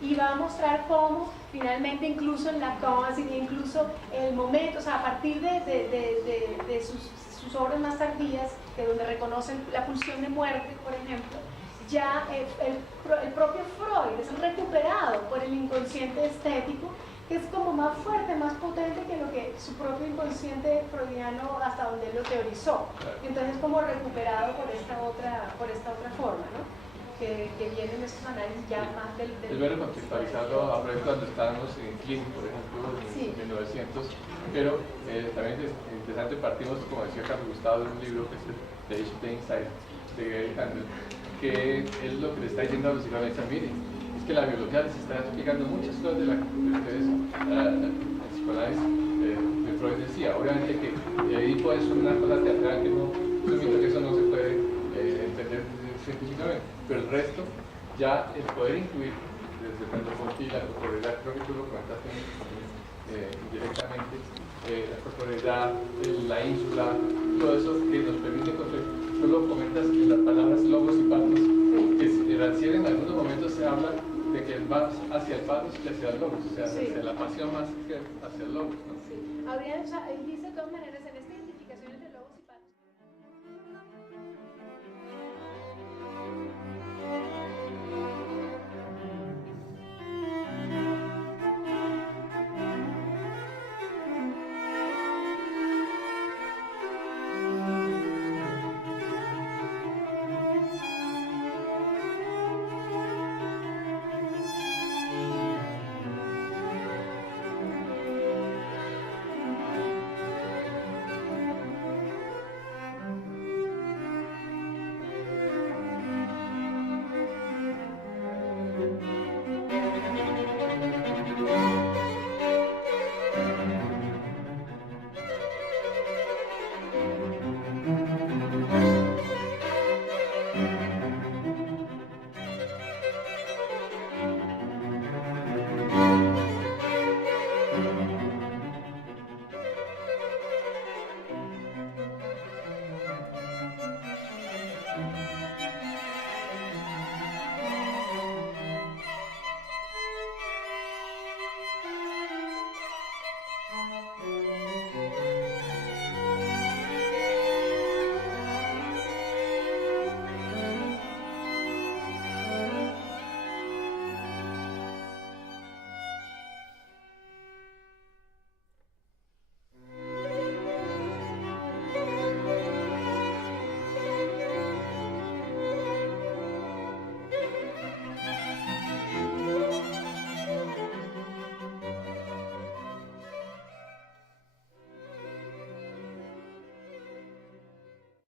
y va a mostrar cómo finalmente incluso en Lacan, incluso el momento, o sea, a partir de sus obras más tardías, de donde reconocen la pulsión de muerte, por ejemplo, ya el propio Freud es recuperado por el inconsciente estético, que es como más fuerte, más potente que lo que su propio inconsciente freudiano hasta donde él lo teorizó. Entonces como recuperado por esta otra forma, ¿no? Que vienen estos análisis ya más del... Es bueno contextualizarlo a Freud cuando estábamos en Klinik, por ejemplo, en 1900, pero también es interesante, partimos, como decía Carlos Gustavo, de un libro que es The Age of the Insight, de Gary Handel, que es lo que le está diciendo a los psicoanalistas: miren, es que la biología les está explicando muchas cosas de la que ustedes, el psicoanálisis de Freud decía. Obviamente que Edipo es una cosa teatral que no, permito que eso no se puede entender científicamente, pero el resto, ya el poder incluir desde Merleau-Ponty la corporeidad, creo que tú lo comentaste directamente, la corporeidad, la ínsula, todo eso que nos permite construir. Tú lo comentas en las palabras logos y patos, que en algunos momentos se habla de que va hacia el patos que hacia el logos, o sea, hacia la pasión más que hacia el logos, ¿no? Sí. Habría, o sea, él dice de todas maneras en esta identificación entre logos y patos.